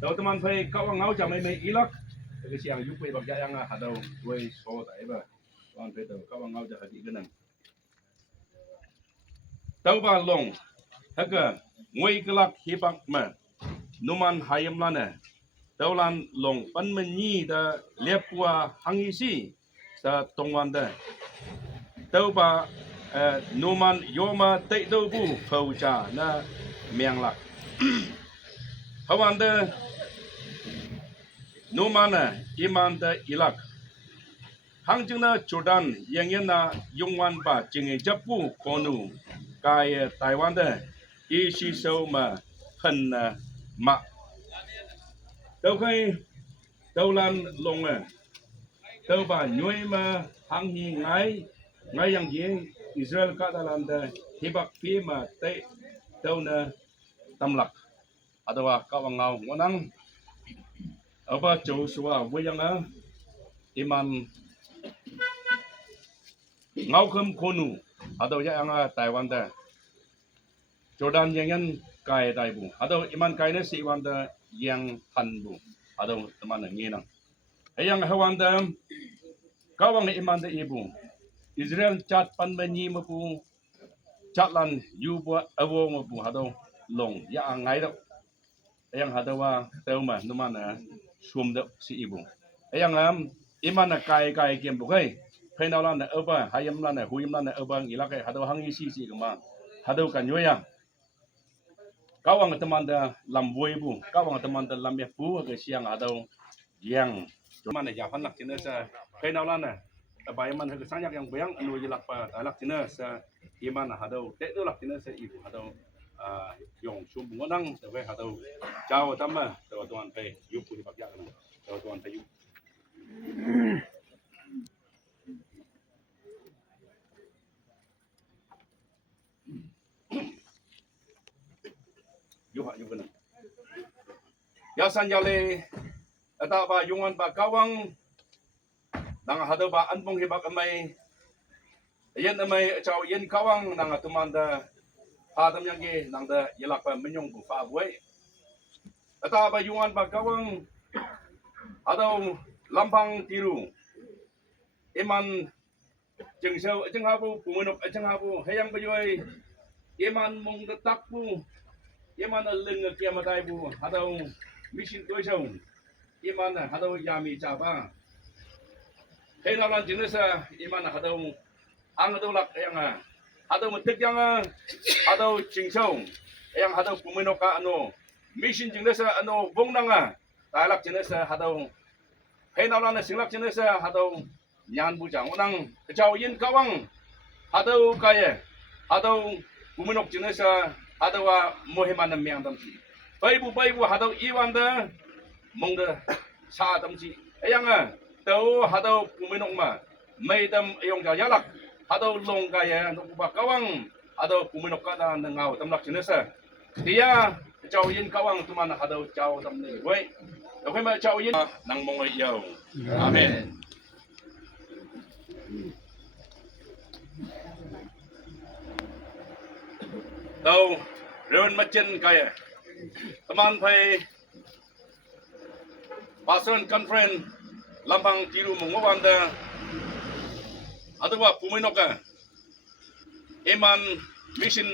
Đầu teman phải kau ngau chả mấy ilak cái siang giúp bác gia yang hạt đầu quay số tại bà còn phải đầu kau ngau chả hadi cái năng tàu ba long hắc ngoi kelak hibak mà numan hayam lana tàu lan long pan menyi da lepua hangisi sa tongwan da tàu ba numan yoma tei tàu bu phau cha na miang lak hawan da numana iman da ilak hangjuna Jordan yang na yungwan ba jinge japu konu kai Taiwan da ishi so ma phan ma đâu khai đâu lan long đâu ba nyoi ma hang hi ngai yang ye Israel ka da lan da hibak pi ma te đâu na tamlak adawa kawangau ngonang apa Joshua wayang iman ngau kham konu ado yang Taiwan da Jordan yang kai dai bu ado iman kai na si wan da yang han bu ado teman ngi nang yang hawan da kawang iman da ibu Israel chat pan menyi ma bu chat lan yu bu awo ma bu ado long ya ngai da yang hadawa teu ma numana sum da si ibu yang iman na kai kiem bu kai phai nau lan da oba hayam lan da huyam lan da oba ngila kai hadawa hangi si ma hadaw kan yoya kawang teman da lamboi bu kawang teman da lamya pu ke siang hadaw yang cuman ya pan lak cina sa phai nau lan da bayaman ke sanyak yang bayang anu yilak pa lak cina sa iman hadaw te tu lak cina sa ibu hadaw yong sum ngonang da we hadaw chao tamma da tuan pe yup pu bak ya kan da tuan pe yup yup yup kan ya san jale ata ba yungan ba kawang nang hadaw ba anpong hibak amai yen amai chao yen kawang nang tuman da Adam yang ge nang da yelak pa menyong bu fa buai ata ba yungan ba kawang adaw lampang tiru iman jengsau jenghabu pumunok jenghabu hayang bayoi iman mong da takpu iman leng kiamatai bu adaw mission toisau iman adaw yami chaba henalan jenesa iman adaw ang dolak yang adaw metik yang adaw jengsau yang adaw pumunok ka ano mission jenesa ano bongnanga talak jenesa adaw henalan singlak jenesa adaw nyan bujang unang kecau yin kawang adaw kaya adaw pumunok jenesa adawa mohiman miang damsi baibu adaw iwan da mongda sa damsi ayang tau adaw pumunok ma maidam ayong yalak adaw long kaya nukuba kawang adaw pumunok ka da nangaw tamlak jenesa dia kecau yin kawang tuman adaw chao damni wei okay ma chao yin nang mong yaw amen tau rewan macen kaya teman pai pason conference lambang tiru mengowan da adawa puminoka iman mission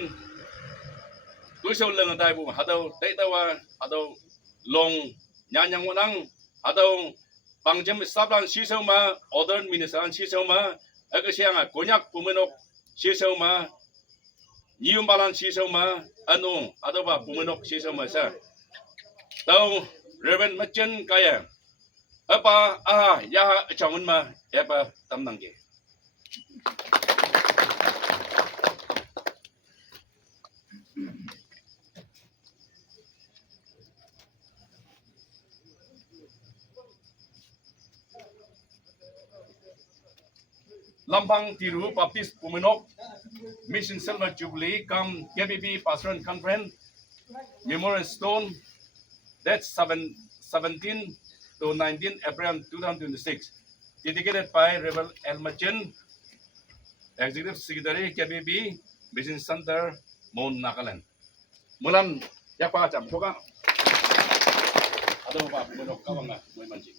tuisaw lang dai bu hadaw taitawa hadaw long nyanyang wanang hadaw pangjem sablan sisaw ma order minisan sisaw ma agasiang konyak puminok sisaw ma Niyum balan sisaw ma ano ado ba pumunok sisaw ma sa tau reven macen kaya apa ya changun ma apa tamnang ge Lampang tiru baptis pumunok Mission Silver Jubilee come KBB Pastoral Conference Memorial Stone that's 17 to 19 April 2026 dedicated by Reverend Elmachin Executive Secretary KBB Mission Center Mount Nakalan mulan Yak pa jam choka. Hado ba pumenok kawang na moy manji.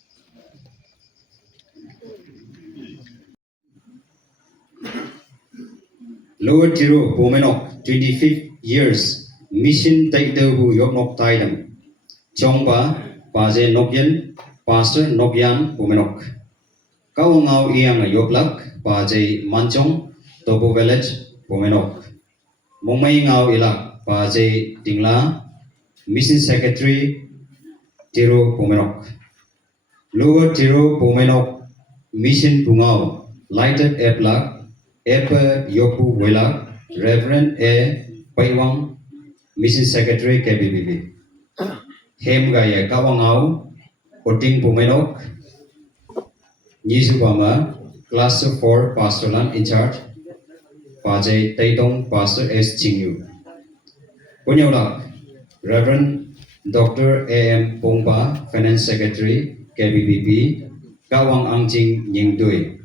Lower Tiro Pomenok 25 years mission Taitabu Yoknok Taidam Chongpa Paze Nokyan Pastor Nokyan Pomenok Kawangau Iang Yoklak Paze Manchong Topo Village Pomenok Mongmai Ngau Ilak Paze Tingla Mission Secretary Tiro Pomenok Lower Tiro Pomenok Mission Pungau Lighted Eplak Epa Yopu Wela, Reverend A. Paiwang, Mission Secretary KBBB. Hem Gaya Kawangau, Oting Pumenok, Nisubama, Class 4 Pastorland in charge, Pajay Taitong Pastor S. Chingyu. Punyaulak, Reverend Dr. A. M. Pongpa, Finance Secretary KBBB, Kawang Angjing Nyingdui,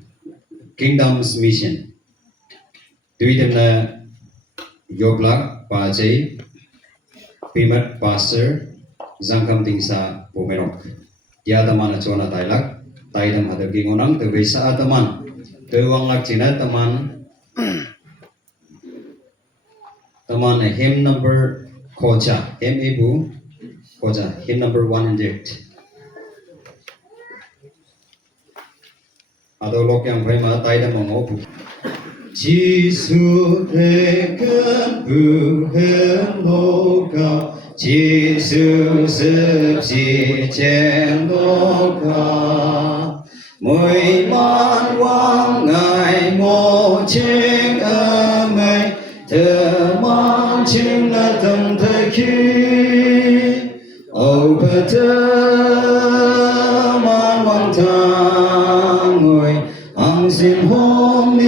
Kingdom's Mission. Tweetem na Yoblak Pajay Pimat Pastor Zangkam Tingsa Pumenok. Ya teman acona tailak, taidam ada gingonang tebisa teman. Tewang lakcina teman hymn number koja, hymn ibu koja, hymn number 100. Ada lok yang prima taidam mengobu. Giêsu thế cơn bưu hên lô cao, Giêsu giúp chỉ chen lô cao, mười man quang ngài ngô trên ở mây, thờ mang chim là tâm thời khi, âu bờ thơ man quang thang ngồi, ang xin hôm đi.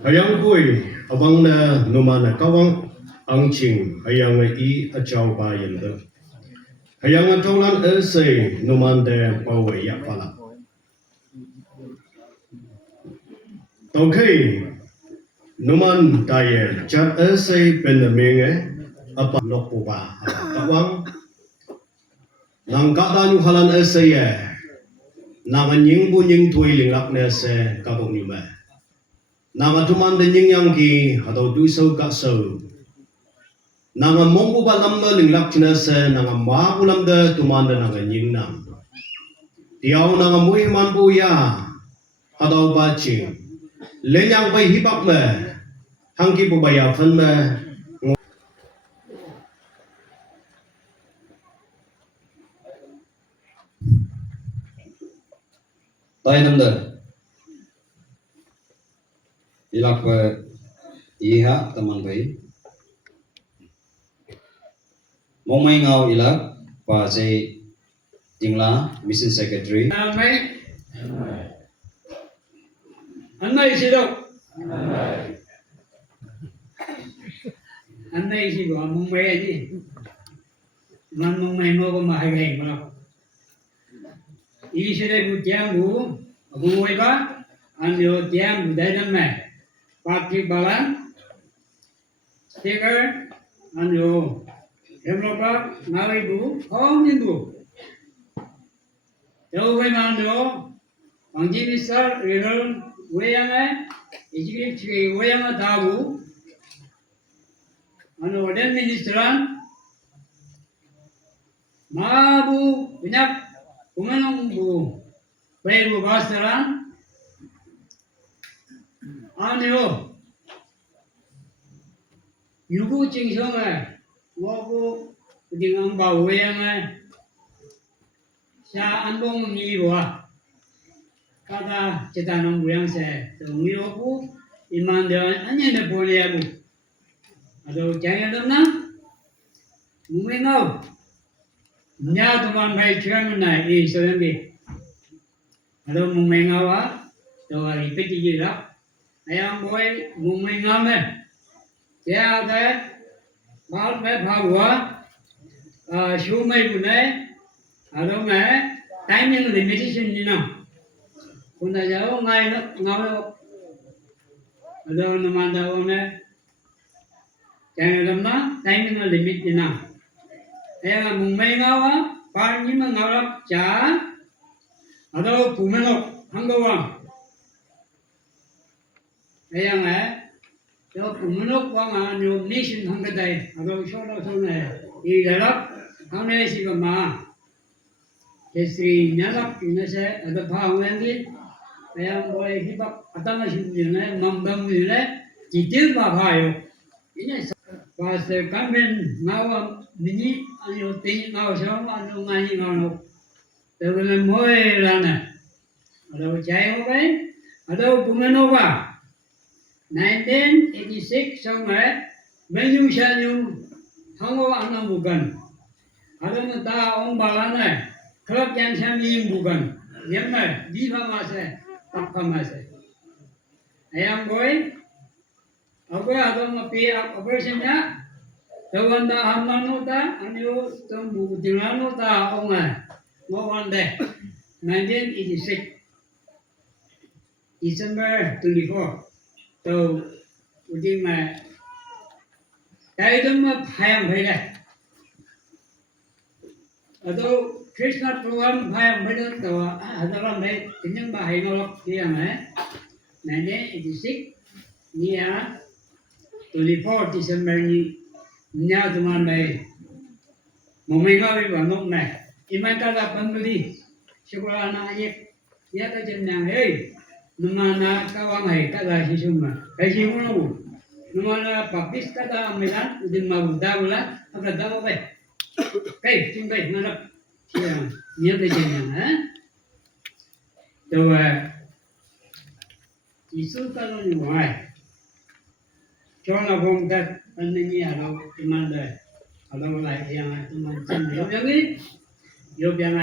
Hayang kui abang na numana kawang angching hayang I achaw bayan de hayang atawlan ese numan de pawe ya pala tongkei numan taye chat ese penamenge apa nokuba kawang nang kada nyu halan ese ye nang nying bu nying thui linglak ne se kabong nyume Nama tuman de nying yang ki atau du so ka so. Nama mongbu balam de linglak china se nama ma ulam de tuman de nama nying nam. Tiaw nama mui man bu ya atau ba ching. Lenyang bai hibak me hangki bu baya fan me. Tai nam de ilak iha teman bayi Mongmai ngau ilak Pajay Tingla Mission Secretary Anai sido Anai sido Mongmai aja Man Mongmai mau ko mahagai mo Ini sudah butiang bu Mongmai ba Ando tiang budaya nama Patrick Balan, stiker, anu, envelope, nawi bu, hong bu. Jauh anu, angji misal, riral, wayang ijik wayang tahu, anu wadah ministeran, mabu banyak pemenang bu, baru basaran. Ano, yugo cingsong ngogo dengan bawa yang sa anbong mengiwa kata cetanong buyang saya tunggu aku iman dia hanya ne boleh aku Ado jangan dong na, mungkin ngau, nya teman baik cuman na, seorang ni, ado mungkin ngau tuh repeat je lah, ayam boy mungkin ngau me, dia ada, baal me bahwa, show me bunai, ado me, timing limitation je na, kuna jauh ngau, ado nama dah me. Jangan lama, timing limit je na. Ayah mungkin ngawa, parni mengarak cah, atau pumenok hanggawang. Ayah so pumenok wang anu nation hanggadai, atau sono i galak, hangne si kama. Kesri nyalak ina se, atau pahwengi, ayah boleh hibak atang asyik jene, mambang jene, jitil bahayo. Ini pas kamen ngawa nini anu ting ngawa sama anu ngai ngano terus moe lana ada jaya apa ada pumenova 1986 sama menyusah yung hango anam bukan ada mata om balana klub yang sami bukan nyamma di masa tak masa ayam boy aku ada ngapi operasinya, tahu anda hamlan nota, anu tumbuh dengan nota onga, mau anda, 1986, December 24, tahu ujung mah, dari itu mah payang beda, atau Krishna program payang beda tahu, ada orang baik, kenyang bahaya ngolok dia mah, 1986, ni 24 December ni nya teman baik momengawi banok na iman kala pembeli sekolah anak ayek ya ta jenang hey numana kawang hai kala sisuma kai simuno numana papis kata amilan udin mabudawla apa dawo baik kai tingkai ngarap siang nya ta jenang ha tawa isu kalau ni wai Chona bong dat anni alo imanda alo lai yang teman cem yo yang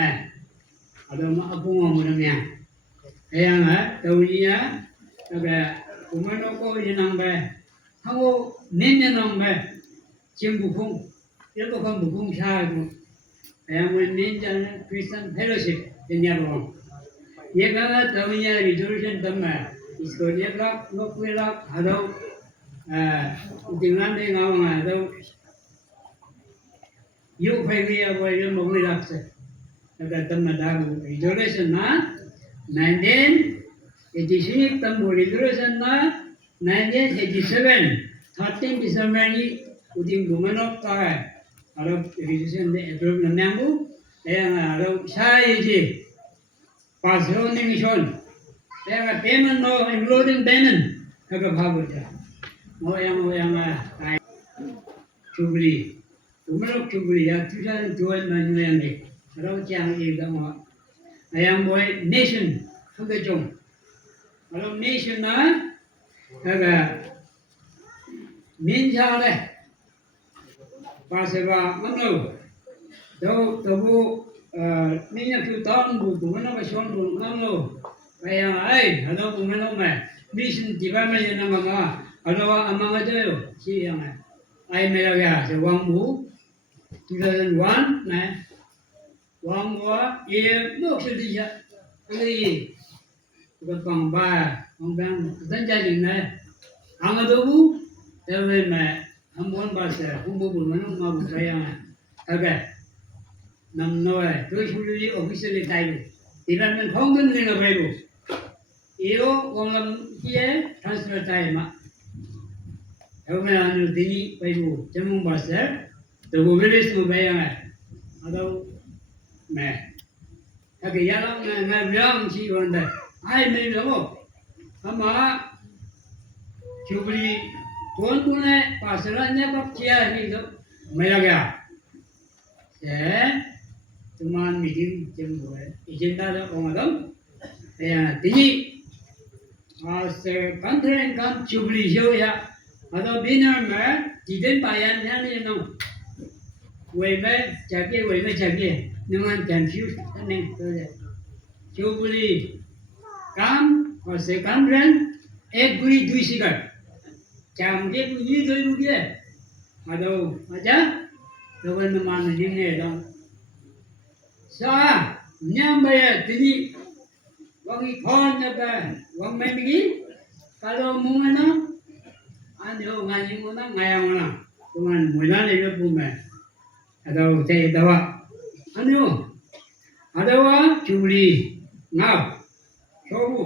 ado ma apung mo namya yang taunya aga kumano ko inang ba hango nenya nang ba jembukung yo ko kan bukung sa ko yang menja Christian fellowship nya ro ye ga taunya resolution tamma isko ye lak nokwela ado dengan dia ngawang ada, yuk pergi apa yang mau dilakukan. Ada teman dagu resolution na 1986 temu resolution na 1987 13 December ni uding gumanok kaya. Ada resolution ni approve na nyambu, yang ada saya je pasron ni mission, yang payment no including payment agak bagus ya. Moyang Jubilee, Umelok Jubilee ya tujuan jual manusia ni, kalau jangan ini kamu, ayam boy nation, sudah jom, kalau nation na, agak minjal deh, pasca mana, tahu minyak jutaan butuh mana pasien butuh mana, ayam ada Umelok mah, mission tiba mana yang nama Alawa amang aja yo, si yang ay melaga, si Wangbu, 2001, na Wangbu, ye no sedih ya, ini bukan pangba, panggang, dan jadi na, angadu, tapi na, ambon bahasa, umbu bulman, mabu saya, agak, nam noe, terus beli official tayo, tidak menghonggan dengan baik, iyo wanglam kia transfer tayo mak. Kalau anu tinggi paybu, cemung basar, tu beres tu bayang atau meh. Kalau yang bilang si orang ay may lamo, sama Jubilee pun punya pasarannya pak cia itu melaga. Cuman meeting cemung, izin ada orang yang tinggi, as country kan Jubilee show ya. Ada bina mà chỉ đến bài ăn thế này nó về về chả kia nhưng mà chẳng chịu anh em tôi chịu buli cam và sẽ cam rắn एक गुड़ी दुई सिगर चामके ये दुई रुपये अदो अच्छा तो वन मान निंगे दो सा न्याम बया तिनी wangi khon na ba wang mai migi kalau mungana ando ngai muna ngai muna tuan muna le yo pume ado te dawa ando adawa chuli ngau sobu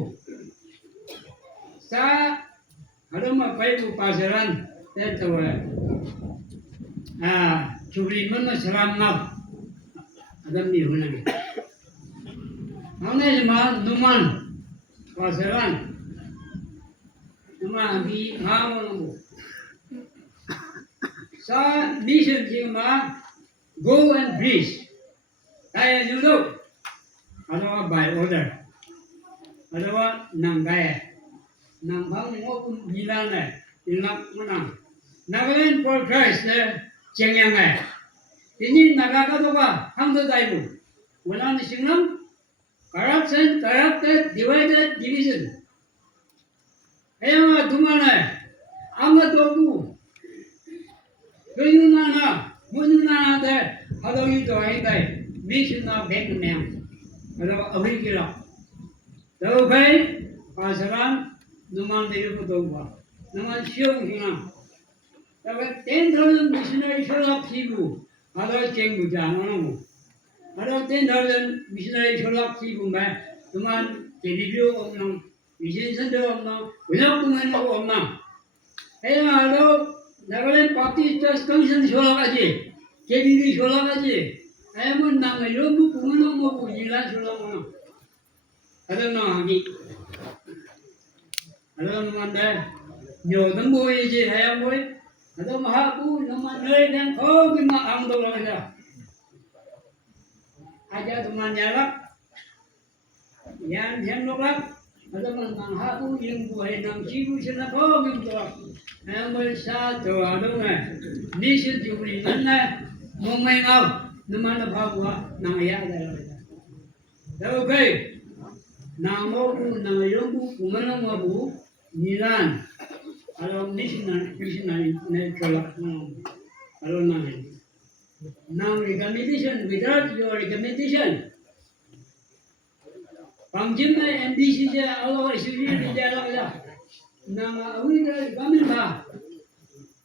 sa ada mah pai bu pasaran te tawa chuli mana seram ngau ada mi huna ni Mana cuma numan pasaran, numan di ngamu. Sa mission cuma go and preach. Kaya dulu, ada by order, ada nang kaya, nang bang mau bilang ilak mana. Nagaland for Christ cengyang ini nagaga tu apa? Hang tu taibu, wala ni singlam. Corruption, corrupted, divided, division. Ayah tumana, angga tobu, kuyunana, mununa ada, ada itu ayat, mission na back meang, ada awal kira. Tahu kai, pasaran, numan diri kutuba, numan siung hinga. Tahu 10,000 missionary show up sibu, ada ceng bujan mana Ada 10,000 missionary sholak si bumba, tuman teleview omnam, vision center omnam, wilayah kuman omnam. Ayah ada Nagaland Baptist Church Commission sholak aja, KBB sholak aja. Ayah pun nang ayam bu kuman omnam bu jilan sholak omnam. Ada nang lagi, ada nama dah, nyotam boy aja ayah boy, ada mahaku nama nilai dan kau bima angdo lagi. Aja teman jalak, yang loklak, ada tentang haku yang buat nang cibu sana kau gitu. Yang bersatu ada mana, ni sejumlah mana, mungkin kau, nama apa buat nang ya ada. Tahu kai, nang aku nang yombu, kumana mabu, nilan, kalau ni colak kalau nang. Now recommendation, without your recommendation, Pangjimna MDC je Allah Syuri di jalan lah. Nama awi dah kami bah.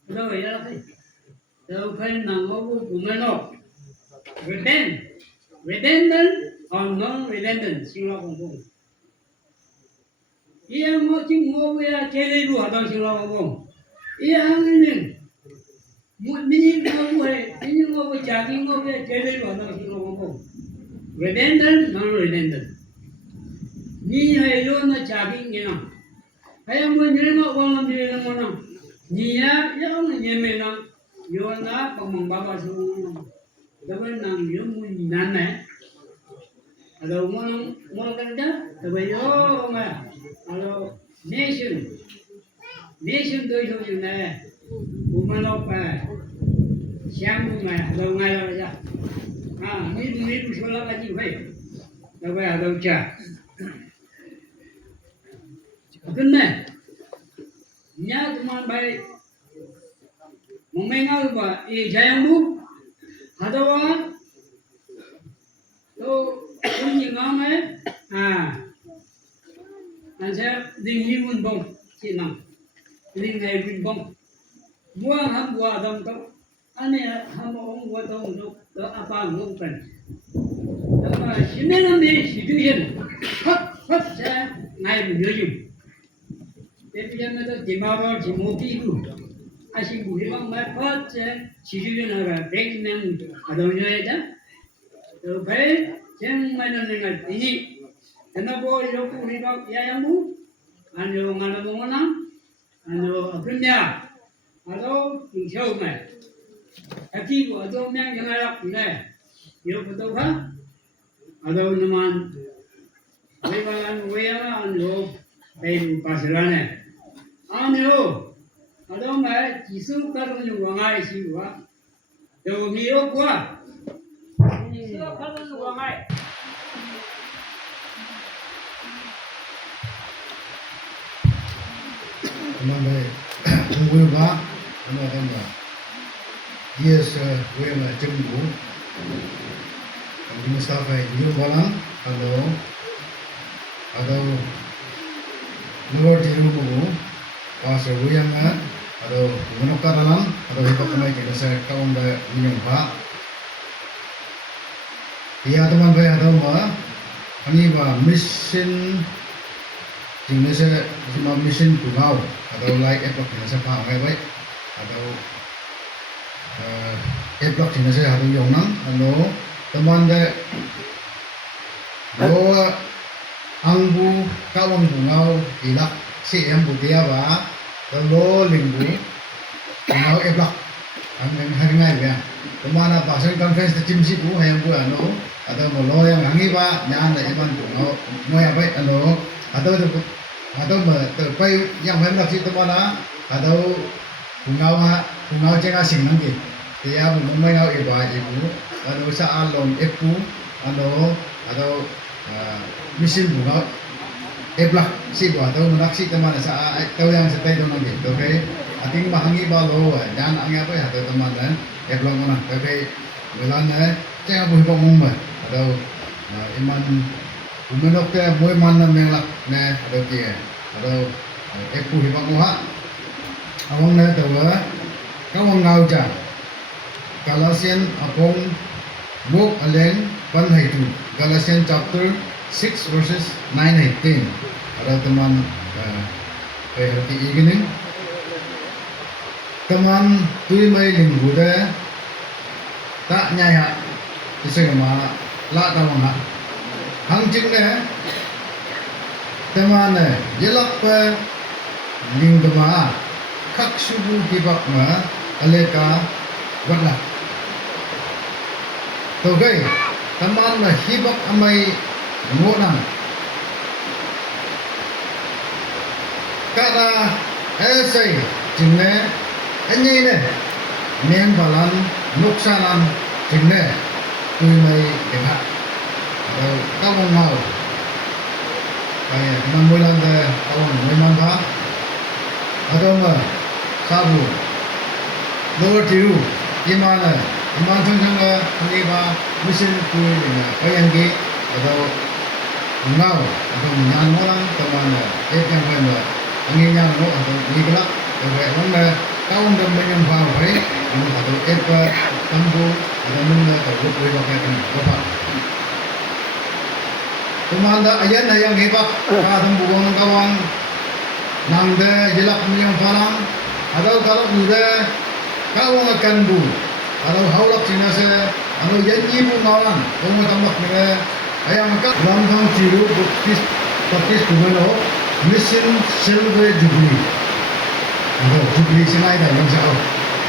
Tahu ya lah. Tahu kan nama aku kumano. Redundant or non-redundant, sila kumpul. Ia macam mau ya ceri lu atau sila kumpul. Ia angin. Mini mau jadi mau jadi mana sih ngomong redundant non-redundant ni ayo na jadi ni na ayam mau nyeri mau orang nyeri mana ni ya yang nyeri na yo na pembawa semua tapi nang yo mau nana ada mau kerja tapi yo mah kalau nation tu itu na bukan apa siang mà đâu ngay đâu ra ni số lá cái gì vậy đâu phải đâu chả cái này nhá tụi mình bay mong mấy ngày mà ý chạy không hả đâu á đâu không nhiều ngon ấy anh sẽ đi như quân bông chị nào đi ngày quân bông mua hâm qua đồng tông anh em hâm ông qua đồng tông đó apa ngôn cần đó mà xin nên làm gì chỉ đưa dân hấp sẽ ngày mình nhớ dùng để bây giờ người ta chỉ bảo đó chỉ một tí thôi anh xin bùi bằng mai phát sẽ chỉ đưa dân là đánh men ở đâu như vậy đó rồi phải chẳng may là người tí gì thế nó bôi nó cũng đi đâu ya yang bu anh rồi ngàn là bông lắm anh rồi ở bên nhà atau insya Allah, tapi atau yang harap ni, yo betul kan? Atau naman, lebaran, lebaran lo, pasaran ane Ado mà chỉ số các nó dùng ngay xí quá. Đầu nhiều quá. Chỉ số các nó dùng ngay. Teman tunggu ba, teman yes we ma jembu. Kami Mustafa new balang, hello. Atau luar di rumahmu, pas yang atau menukar dalam, atau itu kami kita saya kaum dah menyembah. Iya teman baik atau apa? Ini mesin chính sẽ mà mission của ngao atau like app block nó sẽ phá ngay vậy atau app block nó sẽ harus dùng nang ano teman deh lo angbu kawang bungau ilak si em butia ba lo lingbu ngao app block ang hari ngay ya teman apa pasal conference tim si bu hayang bu ano atau lo yang angi ba nyan da iman bungau mo ya baik ano atau terpai yang mana sih teman atau bungau jangan sing nanti dia bungau ibu atau saat long ibu atau mesin bungau eblak sih atau menaksi teman saat tahu yang setai itu nanti oke ating bahangi balo jangan angin apa ya atau teman dan eblak mana oke belanda jangan buh atau iman Umenok ke boy mana melak ne ada dia ada epu hibak muha awang ne tawa kawang ngau ja Galatian apong book alen pan haitu Galatian chapter 6 verses 9 and 10 ada teman hati ini teman tui mai lingguda tak nyaya isengma la tawang hang jing ne teman ne jelak pe ling dema khak subu kibak ma aleka wadla to gai teman ne hibak amai ngonang kata esai jing ne anyai ne men balan nuksanan jing ne tui mai dengar kawan mau kayak membulan deh kawan memang bah atau mah sabu luar tiru gimana iman cungcung ini bah mesin kui ini kayak yang atau ngau atau nyan orang teman yang mana angin yang mau atau nigelak kayak mana kawan dan menyembah baik atau tambu atau mana atau kui pakai apa Tumanda ayan ayang hibak kadang buang kawan nangde jelak menyang parang atau kalau muda kawang akan bu atau haulak sinase atau janji bu ngawan kamu tambah mere ayang makat lambang ciru buktis kumano mesin silver jubli atau jubli sinai dah yang sao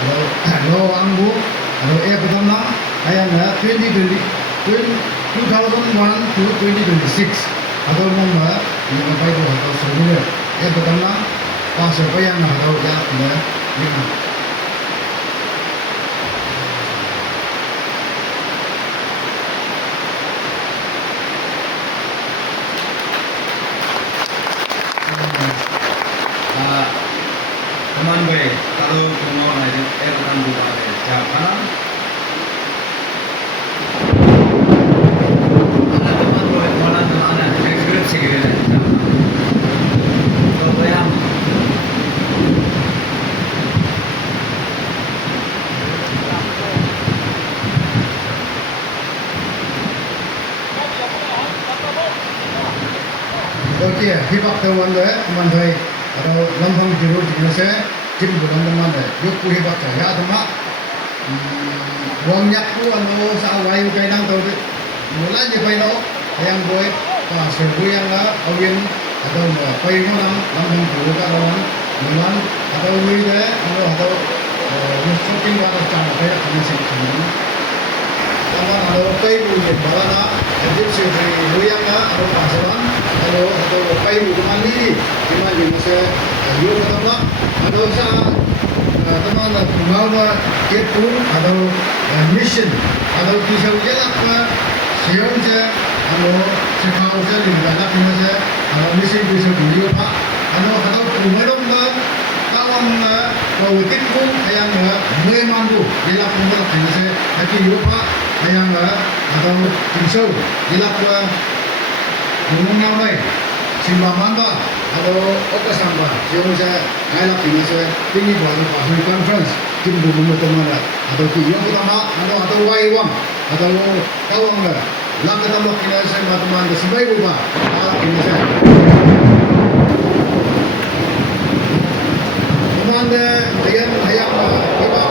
atau lo angbu atau pertama ayang 2001 to 2026 atau nama yang apa itu atau sebelumnya pertama pas apa yang atau ya lima teman gue kalau mau naik akan buka jalan Okey, hibak kawan deh, teman saya atau lambang jeruk jenis saya, jim bulan teman deh, yuk hibak saya teman, wang nyak tu anu sawai kainang tahu deh, mulai je paino, yang boy, pas sebu yang lah, awin atau paino lambang jeruk kawan, bulan atau ini deh, atau shopping atau cara kayak kami sih, teman atau paino je, bawa lah, jadi si Luyang na ano pasaran ano atau pay mo kumandi di mana sa yo kata ano sa teman pengawa ketun atau mission atau kisah jelak siang je ano sekau je di mana kena je mission kisah video pak ano atau umarong kawang kawitin ko ayang muemandu jelak mo kena je lagi yo pak ayang atau kisah jelak ngomong namai simba manda atau oka samba siang je kailak kena je tinggi buat pasal conference tim buku teman atau yang utama atau waiwang atau kawang lang ketambah kena je teman sebagai ubah kena je teman ayam ayam kita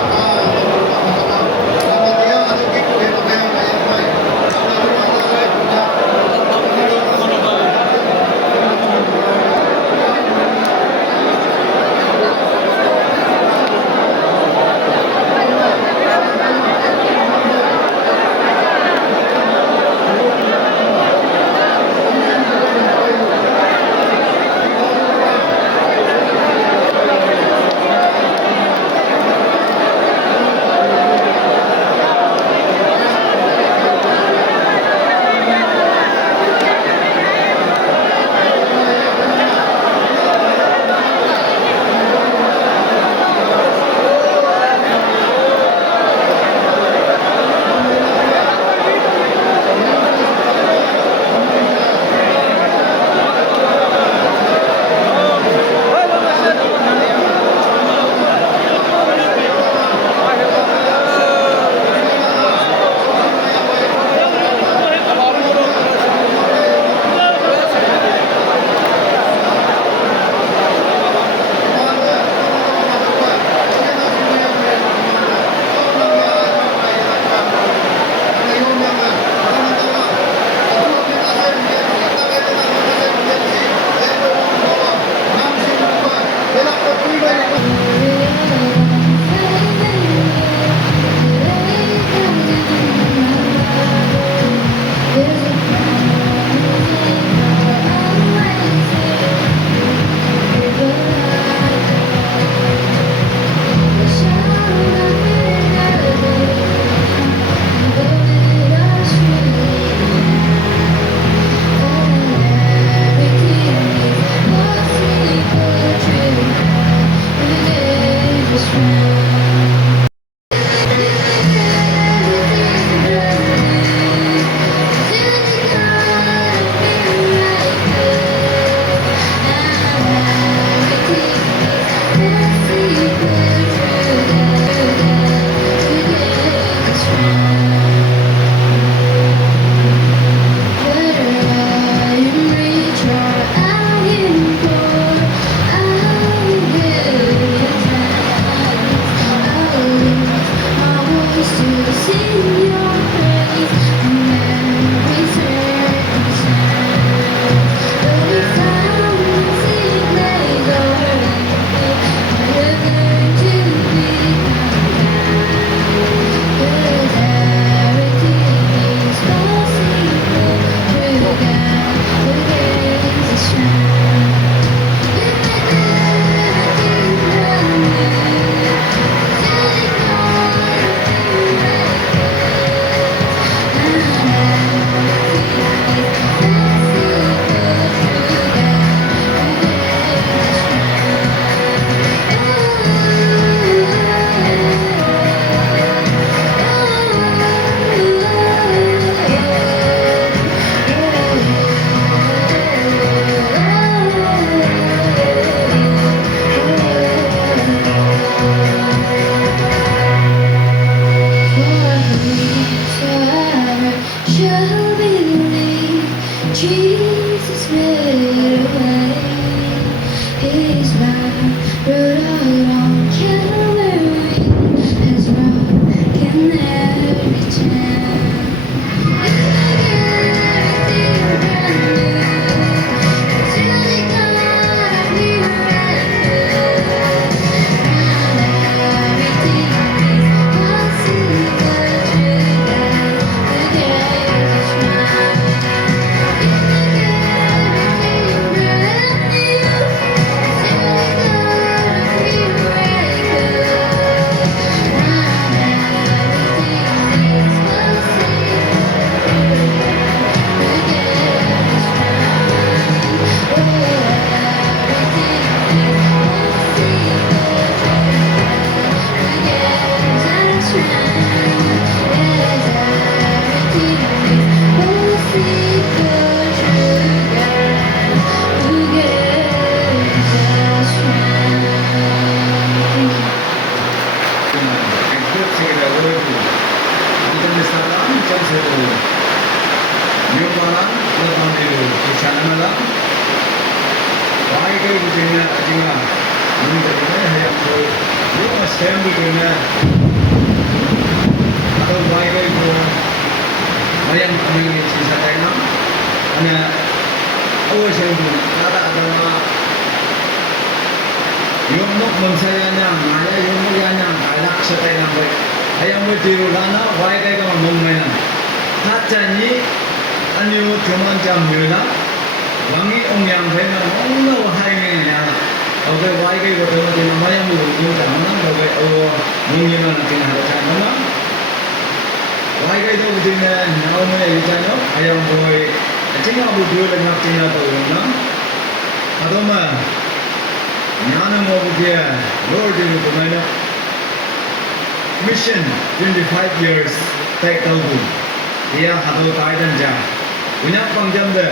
yung mana lebang di kisah malam baik itu punya jinga ini jadi yang tu yung stem punya atau baik itu bayang kami sisa tayo ana awas yang tu ada yung nok mansayanya maya yung muyanya alak sa tayo ng baik ayang mo tirulana baik kayo kang mungmayan 하자니 아니요 교만자 묘나 왕이 옹양되는 옹노 하이면이야 어게 와이게 고도는 마야 무 우주잖아 어게 몽이나 나긴 하잖아 와이게 도 우주는 나오면 유잖아 아양 보이 제가 우주를 막지나 도나 아도마 나는 뭐게 로드를 보면은 mission 25 years take over dia hadu kaidan ja punya pangjam de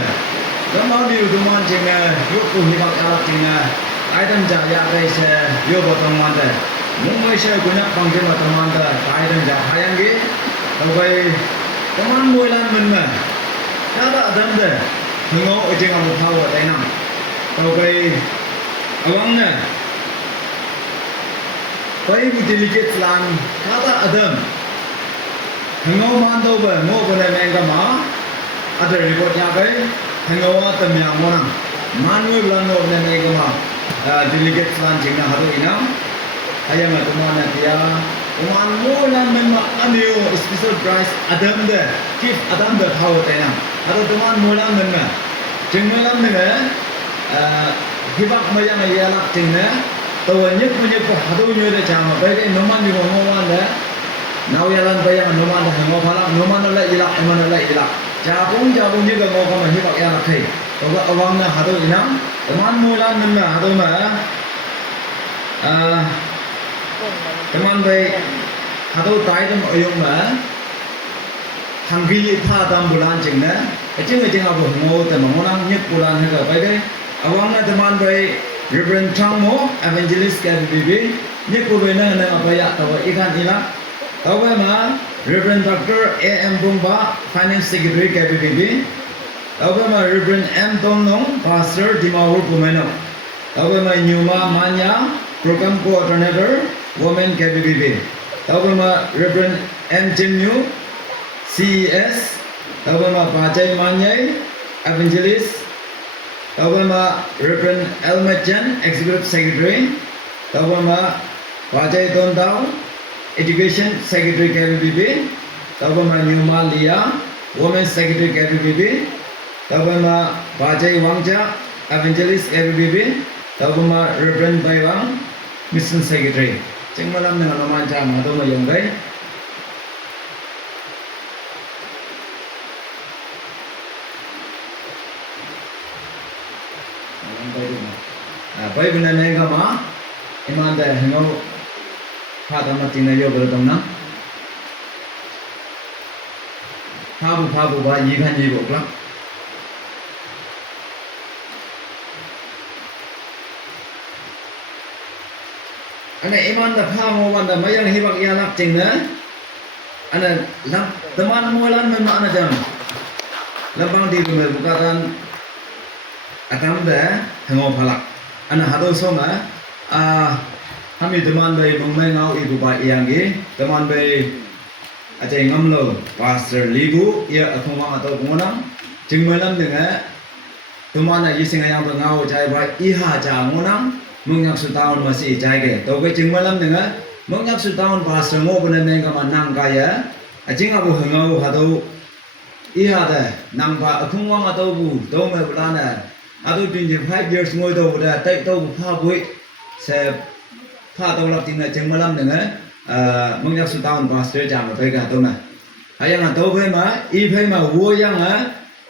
lamau di uduman jinga yuku hibak alak jinga kaidan ja ya kai se yo botong mande mumbai se punya pangjam teman de kaidan ja hayang ge tabai teman muilan menma ada adam de ngo jinga mu thaw dai nam tabai awang na pai bu delicate plan ada adam Hengau mantau ber, mau boleh mengkama, ada report yang kaya, hengau atam yang mana, manu belan mau boleh mengkama, delegate selan cina haru inam, ayam itu mana dia, manu belan memang anu special prize adam deh, gift adam deh tahu tenang, atau teman mulan memang, cengmelam dengan, hibak mayang ayalak cina, tahu nyek punya haru nyuruh cama, bagai noman juga ngawan deh. Now yalan bayang numan dah ngau pala numan oleh ilak eman oleh ilak jabung juga ngau kama hibak yang kai toga awang na hadu inam teman mulan menna hadu ma teman bay hadu tai dem ayung ma hanggi pha dam bulan jingna ejing abu ngau te mangonang nyek bulan hega bay dai awang na teman bay Reverend Changmo Evangelist KBB nyek bulan na abaya toga ikan ilak tahu ma Reverend Dr. A.M. Bungba Finance Secretary KBBB tahu ma Reverend M. Tongnong Pastor Dimawur Pumeno tahu ma Nyuma Manya Program Coordinator Women KBBB tahu ma Reverend M. Jimnyu CES tahu ma Bajai Manyai Evangelist tahu ma Reverend Elmer Chen Executive Secretary tahu ma Bajai Dondao Education Secretary KBBB, tahu ma Nyuma Lia, Women's Secretary KBBB, tahu ma Bajai Wangja, Evangelist KBBB, tahu ma Reverend Baiwang, Mission Secretary. Ceng malam dengan nama jam atau ma yang baik. Baik benar ni kama, iman dah hengau. Pada mati na yo bertemu na, pabu bah ikan je boklah. Ane iman dah pabu anda mayang hibak yalak cingna, ane lam teman mulan memang ane jam, lambang di rumah bukatan, atam dah hengau palak, ane hadu soma, kami teman bay mengmai ngau ibu ba iangge teman bay aja ngamlo Pastor Libu ia akhumang atau pengonang jengmalam dengan teman aja singa yang ngau jai ba iha ja ngonang mengyak setahun masih jai ke tau ke jengmalam dengan mengyak setahun Pastor ngo benar neng kamanang kaya aja ngabu ngau atau iha dah nang ba akhumang atau bu tau me belana atau 25 years ngoi tau dah tai tau pa bui se pha tau lap tingna jeng malam dengan mengyak setahun Pastor jam apa ke atau na ayang atau apa ma i apa ma wo yang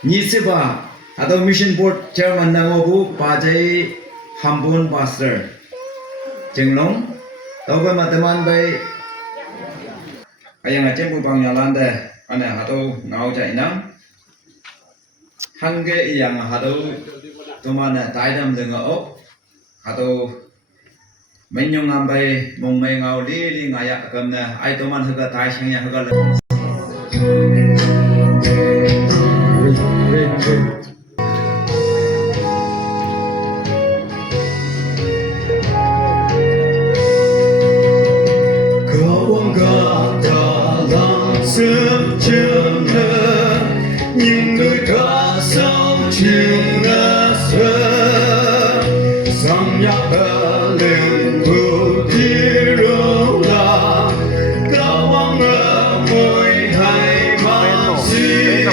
nyisipa atau mission board chairman nangobu Bajai Hambun Pastor jenglong tau apa ma teman bay ayang acem bu bang yalan deh ane atau ngau cai nang hangge yang atau teman taidam dengan op atau menyong ambai mong may ngau li ngayak kamna ay tuman haga tai sangya haga Cầu ca ta làm sớm chân những người ca sâu chiều ngã sơ sang nhạc ta lên vừa đi rô la cao vang ở môi hai mắt xin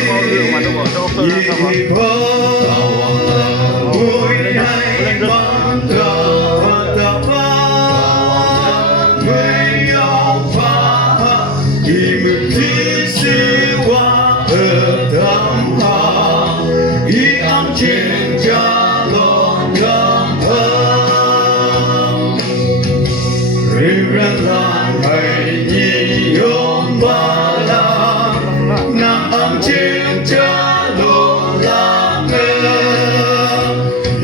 nhị bơ môi hai mắt ta với nhau pha tìm khi xưa qua ở thăm hà ý ám trên cha lòng thăm thầm riêng lan hay nhị yom ba la nam ám trên cha lòng làm ngơ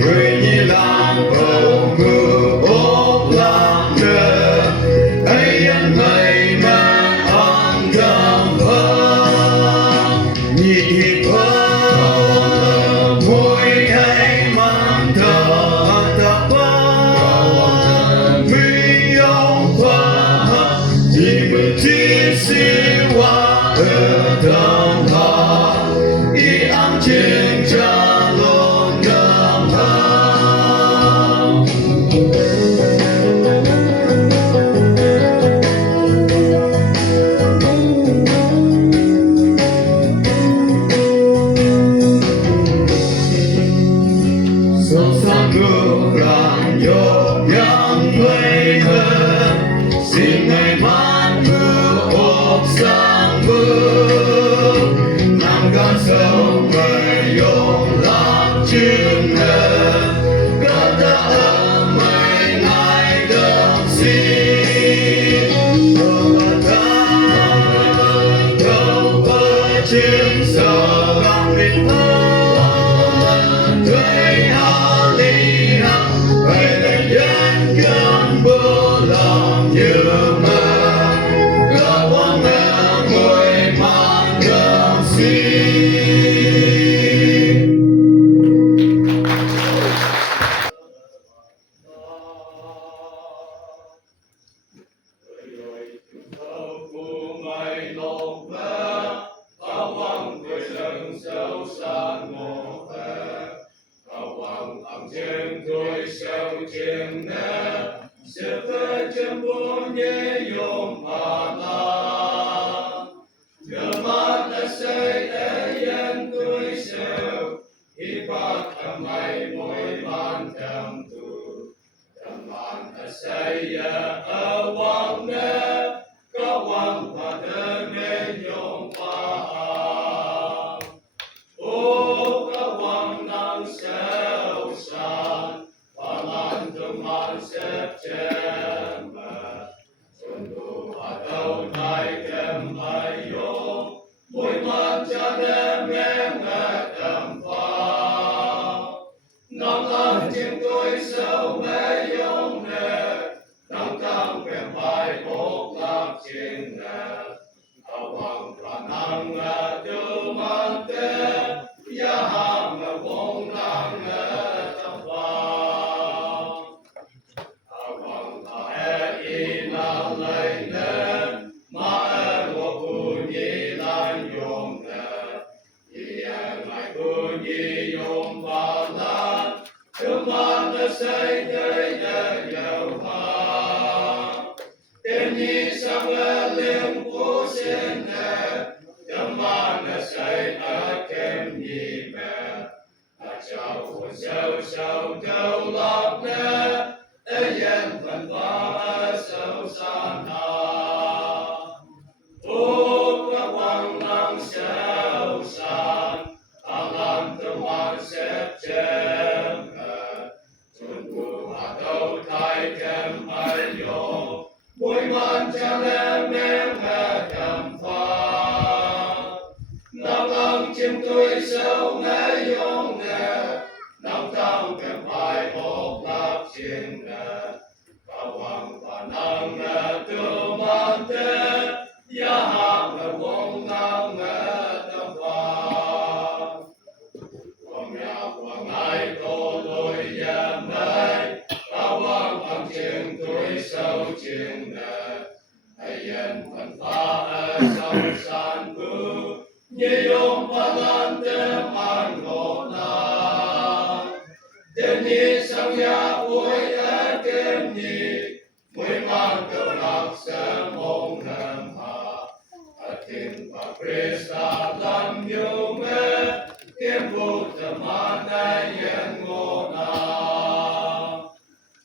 người nhị làm bầu mưa ốp làm ngơ ai ăn mây mà ăn cam vàng nhị vợ môi hay mang thở ta vang mi ông hoa chỉ mưa chỉ xí hoa ở thầm hà ý ám trên cha lòng ngâm hà sông sang ngược làm nhộn nhang vây hơn xin ngày mát mưa ốp sang mưa nằm gan sông người yom lạc chim nè ca ta ở mây ngài đâm xin đâu có chim sờ găng lên thấy hà lý hằng vậy là dân cơn bơ lòng như mơ gạo quang mẹ môi mang gạo xin yên phần pha ở sông san cư như yong pa lan tem an ngô na tên ni sang ya vui ở kem ni mùi mang cầu lạc sẽ mong nam hà ở tim và Krista làm yêu mê kiếm vô tâm an đại yên ngô na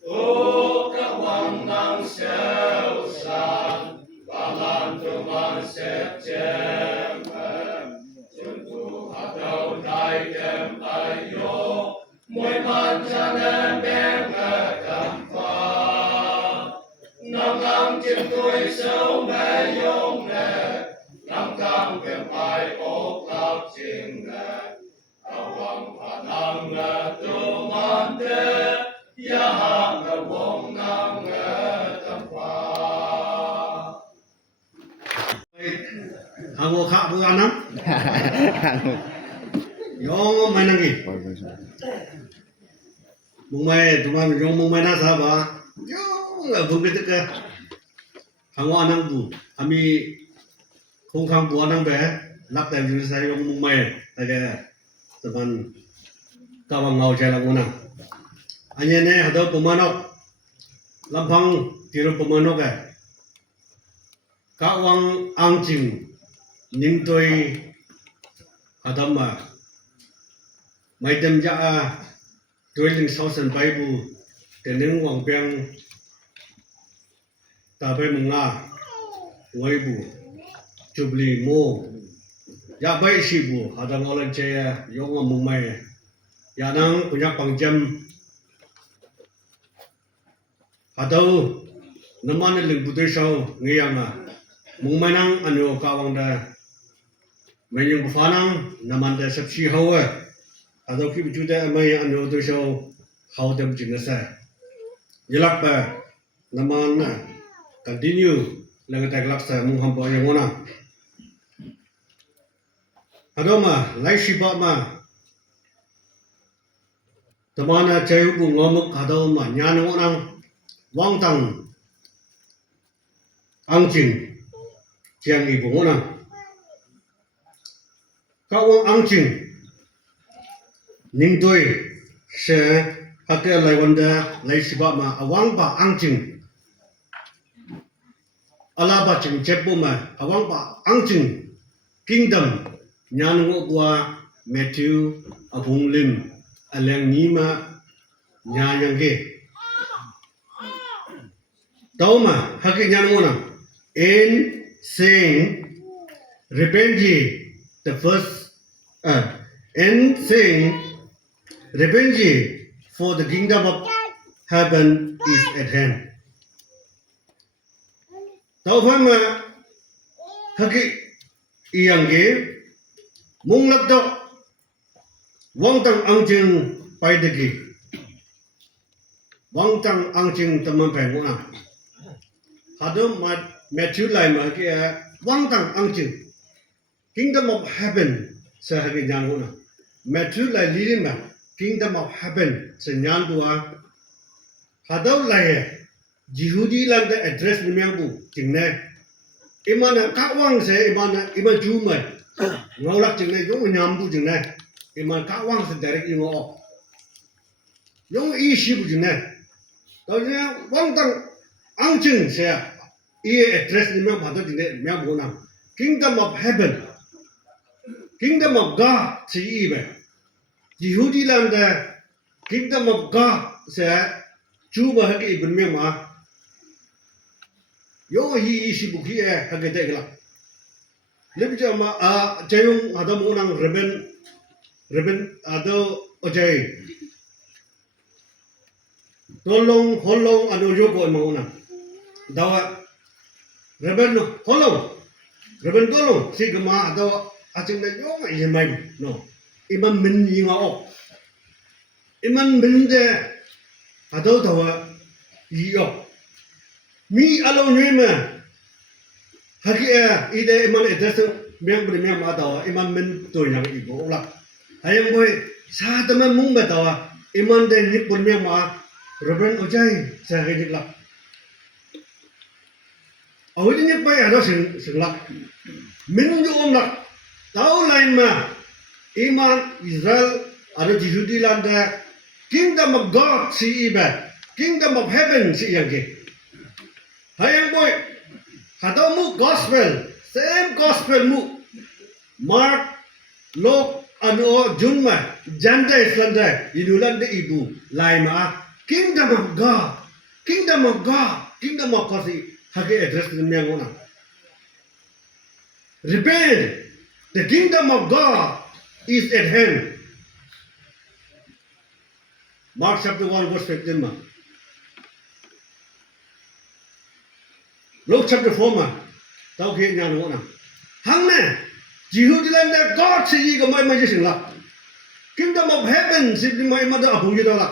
ô các hoàng năng xeo san và lan tu man xếp chém chúng tu hạt đầu đại đem ai yo mùi man cha nên bé ngờ cầm pha năm năm chim tuổi sâu mê yong nè năm cam kem ai ốc lạp chinh nè awang panang nè tu man te ya hang nè wong nam nè tâm pha Hango kha bu anam. Yo mai nangi. Mung mai tuman yo mung mai na sa ba. Yo la bu ke ke. Hango anam bu. Ami khung khang bu anam be. Lap tai ju sai yo mung mai. Ta ke tuman ka bang ngau chai lang una. Anye ne hado pumanok. Lampang tiru pumanok ke. Ka wang ang ching ning toi adam ma mai dem ja a dwelling thousand bible te ning wang peng ta pe mung nga ngoi bu chubli mo ya bai shi bu adam olen che yo ngom mung mai ya nang punya pangjam atau naman ling budai sau ngiyama mung mai nang anu ka wang da mai yung bufanang naman da sabsi hawa atau ki bicu da mai anu tu sau hau dem jinasa jelak ba naman continue lang tak laksa mung hampa yang ona adoma lai shiba ma tamana chayu bu ngomuk adoma nyana onang wang tang ang jing chiang i bu onang kawang ang jing ning doi se hakya lai wanda lai shiba ma awang ba ang jing ala ba jing chepu ma awang ba ang jing kingdom nyan ngo kwa Matthew abung lim aleng nima nya yang ge tauma hakya nyan ngo na in saying repent ye the first in saying repent ye for the kingdom of heaven is at hand tau phama haki iyang ge mung lap do wang tang ang jing pai de gi wang tang ang jing tamam pai mo na hadom mat Matthew lai ma ke wang tang ang jing kingdom of heaven sa hagi nyan mo na Matthew lai li ma kingdom of heaven sa nyan dua hadaw lai Yehudi lang da address ni myang bu jing ne imana ka wang se imana ima ju mai ngau lak jing ne yo nyam bu jing ne iman ka wang se direct yo yo i shi bu jing ne to nya wang tang ang jing se i address ni myang ba do jing ne myang bu na kingdom of heaven kingdom of God se i be Yehudi lang da kingdom of God se chu ba ha ke ibn myang ma yo hi shi bu ki ha ke de la lebih jama jayung ada mo nang reben ada ojai tolong holong anu jogo mo nang dawa reben holong reben tolong si gema ada acing na yo ngai mai no iman min yinga o iman min de ada dawa iyo mi alo nyema haki ide iman address miang beri miang ma tawa iman men to yang ibo la hayang boy sa teman mung ba tawa iman de nik beri miang ma Reverend ojai sa ge la Awi ni pa ya sing lak. Min ju lak. Tau lain ma iman Israel ada di Yahudi landa kingdom of God si iba. Kingdom of heaven si yang ke. Hayang boy. Hadau mu gospel, same gospel mu. Mark, Luke, ano Junma, Gentiles landa, idulanda ibu, laima. Kingdom of God, kingdom of God, kingdom of God si hage address niya ngona. Repent, the kingdom of God is at hand. Mark chapter 1 verse 15 ma. Luke chapter 4 mà tao kia nhà nó nè hăng nè chỉ hữu đi lên đây God sẽ gì có mấy mấy sự là kingdom of heaven sẽ đi mấy mà đó không gì đâu là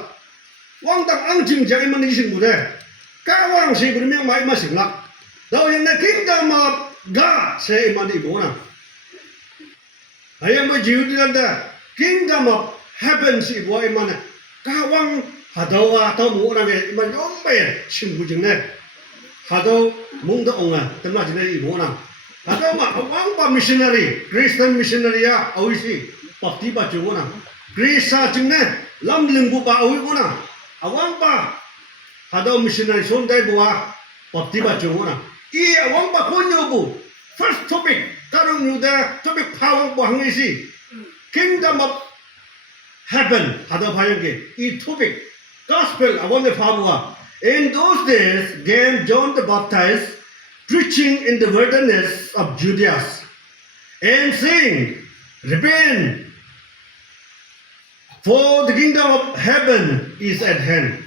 quang tắc ăn chim chạy mà đi sự đây cả quang sẽ cũng mấy mấy mà sự là đâu hiện nay kingdom of God sẽ mà đi bố nè hay mà chỉ hữu đi lên đây kingdom of heaven sẽ bố mà nè cả quang hà đâu à tao muốn là về mà nhóm bè chim của chừng này Hado mung da onga temla jine ibo na hado ma awang pa missionary Christian missionary ya awisi pakti ba chungo na Krista jingne lam lingbu pa awi ona awang pa hado missionary son dai bua pakti ba chungo na I awang pa konyo bu first topic karung nu da topic pawang bo hangisi kingdom of heaven hado phayang ke I topic gospel awang ne phabuwa. In those days, came John the Baptist preaching in the wilderness of Judea and saying, repent, for the kingdom of heaven is at hand.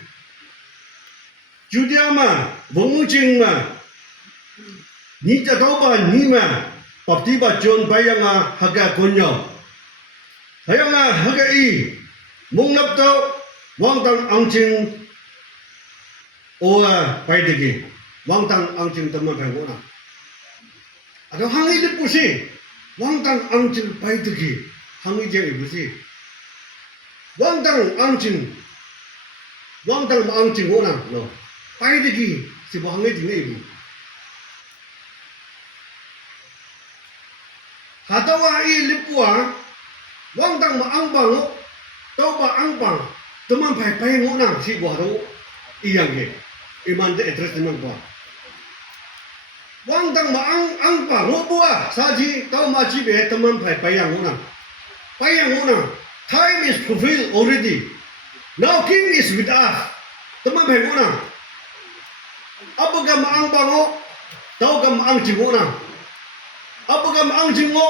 Judea ma, vùng chinh ma, ni cha tàu ba ni ma, bapti ba John bayang haga konyo, hayang haga I, mung nap tàu, wang tang ang ching. Oa pai degi wang tang ang ching tamma pai ngona ado hangi de pusi wang tang ang ching pai degi hangi je ibusi wang tang ang ching ngona no pai degi si bo hangi ding ibu hatawa I lipua wang tang ma ang bang tau ba ang bang teman pai ngona si bo haro iyang ge iman de address iman ba wang dang ma ang pa ngo bua saji tau ma chi be taman payang una time is fulfilled already now king is with us taman phay una abaga ma ang ba ngo tau ga ma ang chi una abaga ma ang chi ngo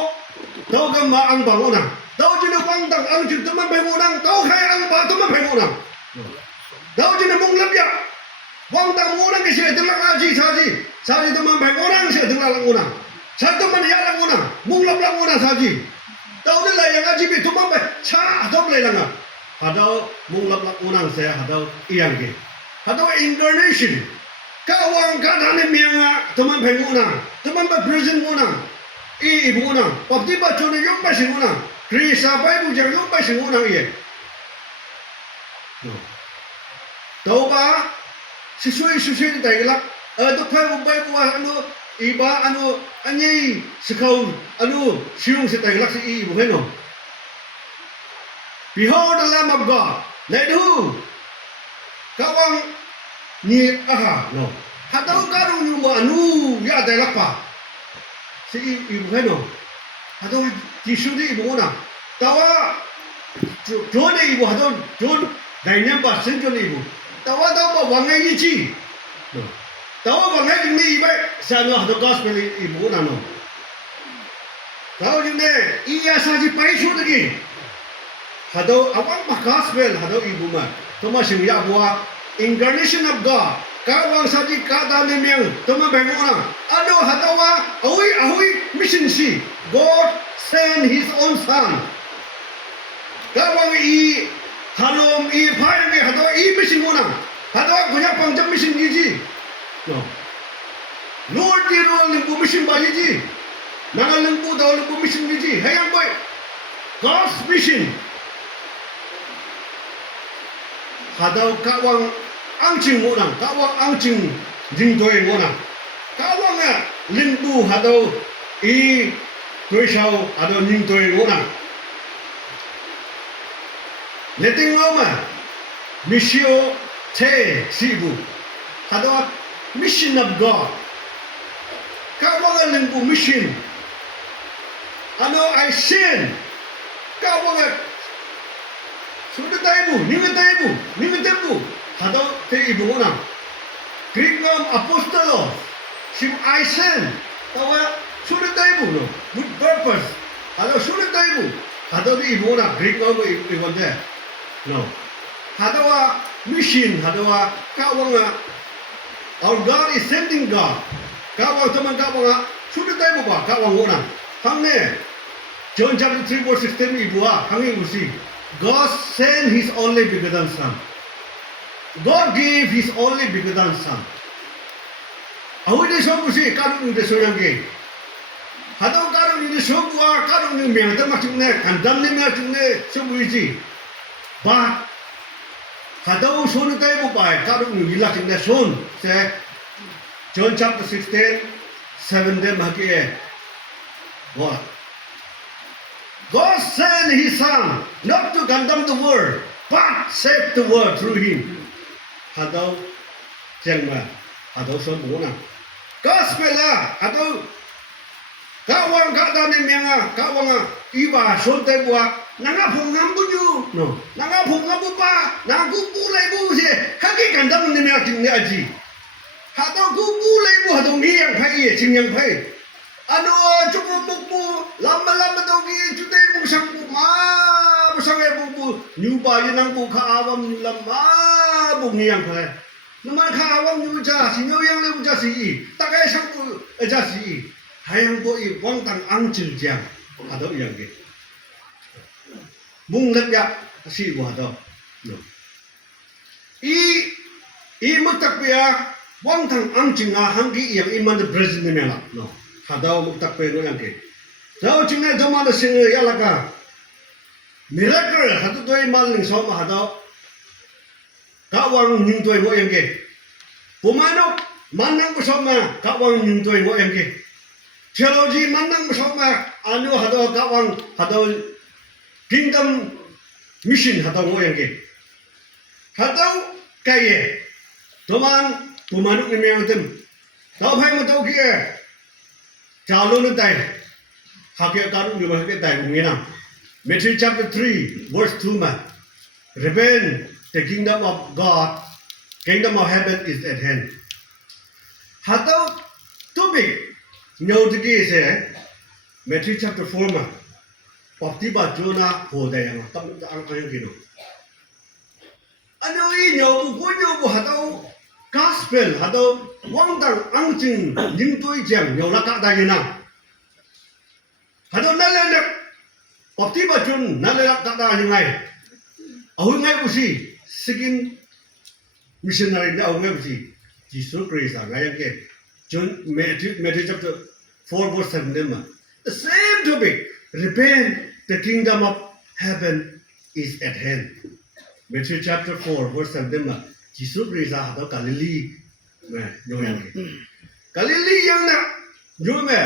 tau ga ma ang ba una tau ji wang dang ang chi taman phay una tau khai ang ba taman phay una tau ji mong lap ya wang tang orang ke sini tengah ngaji saji teman baik orang sini tengah languna, satu teman yang languna, munglam languna saji, tahu ni lah yang ngaji itu teman baik, cah atau boleh langga, ada munglam languna saya ada iang ke, ada incarnation, kawang kadang ni mianga teman baik una, teman baik present una, ibu una, waktu baca ni yang baik una, Krista baik bujang yang baik una ye, tahu ba? Sesuai dai lak to phai bu bai bu anu iba anu anyi sekau anu siung se dai lak si I bu heno behold the lamb of God let who kawang ni aha no hatau karung yu anu ya dai lak pa si I bu heno hatau Yesu di bu na tawa John ibu hatau John dai nyam ba sen John ibu tawa ba wangai chi tawa wangai ni iba sa no the gospel ibu na no tawa ni iya saji pai shu dagi hado awang ba gospel hado ibu ma toma sim ya bua incarnation of God kawang saji kada ni miang toma bengona ado hadawa ahui mission si God sent his own son kawang I halom I phai ni hado I mission mona hado gunya pangjam mission ni ji no Lord di ro limbu mission ba ji nangal limbu daw limbu mission ni ji hayang boy God's mission hado kawang angching mona kawang angching jing doi mona kawanga limbu hado i toisau hado ning toi ngona leting ngoma misio te sibu hado mission of God kawanga limbu mission ano I sin kawanga sudah taibu hado te ibu ngona Greek nom apostolos sim aisen tawa sulit tayo no good purpose hado sulit tayo hado di ibu na Greek nom ibu de no hado wa mission hado wa kawang our God is sending God kawang teman kawang sulit tayo ba kawang una hamne John chapter 3 verse 16 ibu hangi usi God sent His only begotten Son. God gave His only begotten Son. Ahu ni semua sih karun ni seorang ke. Hadau karun ni semua karun ni memang tak macam ni, kandang ni macam ni semua isi. Bah, hadau son tayo bupai karun ni gila macam ni son. Se John chapter 16, 7 dem haki What? God sent His Son not to condemn the world, but save the world through Him. Hadau cengma, hadau son muna. Gospel lah, hadau kawang kata ni menga, kawang iba son te buat, nanga punggam buju, no, nanga punggam bupa, nanga kupu lebu je, haki condemn ni menga cing ni aji. Hadau kupu lebu hadau ni yang pai, cing yang pai. Ano cukup buku lama-lama dogi cutai musang ma musang buku nyuba yang buka awam lama bungi yang kai nama awam nyuja sinyo yang lebu jasi takai sangku jasi hayang boi wang tang ang jang ada yang ke mung lep ya si bu ada no i mutak ya wang tang ang jing hanggi yang iman de Brazil ni mela no hadau muktak pe yang ke tau cingna jama de sing ya laka miracle hadu doi mal ning so ma hadau kawang ning doi mo yang ke pumanok manang ko so ma kawang ning doi mo yang ke theology manang so ma anu hadau kawang hadau kingdom mission hadau mo yang ke hadau kaye toman pumanok ni meyang tem tau phai mo tau ki Chalo nu tai, hakya karun ni bahake tai mungina. Matthew chapter 3 verse 2 ma. Repent, the kingdom of God, kingdom of heaven is at hand. Hatau tubik nyau tiki se Matthew chapter 4 ma. Pakti ba jona ho dai ang tam ang ayang kino. Ano i nyau bu hatau gospel hatau wang tang ang jing ning doi jang nyau laka dai na. Hatau nalana pakti ba jun nalana ta da ngai. Ahu ngai usi sigin missionary na ahu ngai usi Jesus Christ ngai ke John Matthew chapter 4 verse 7 ma. The same topic. Repent, the kingdom of heaven is at hand. Matthew chapter 4 verse 7 ma. Jesus Christ hatau Galilee nah yang Galilee yang na jume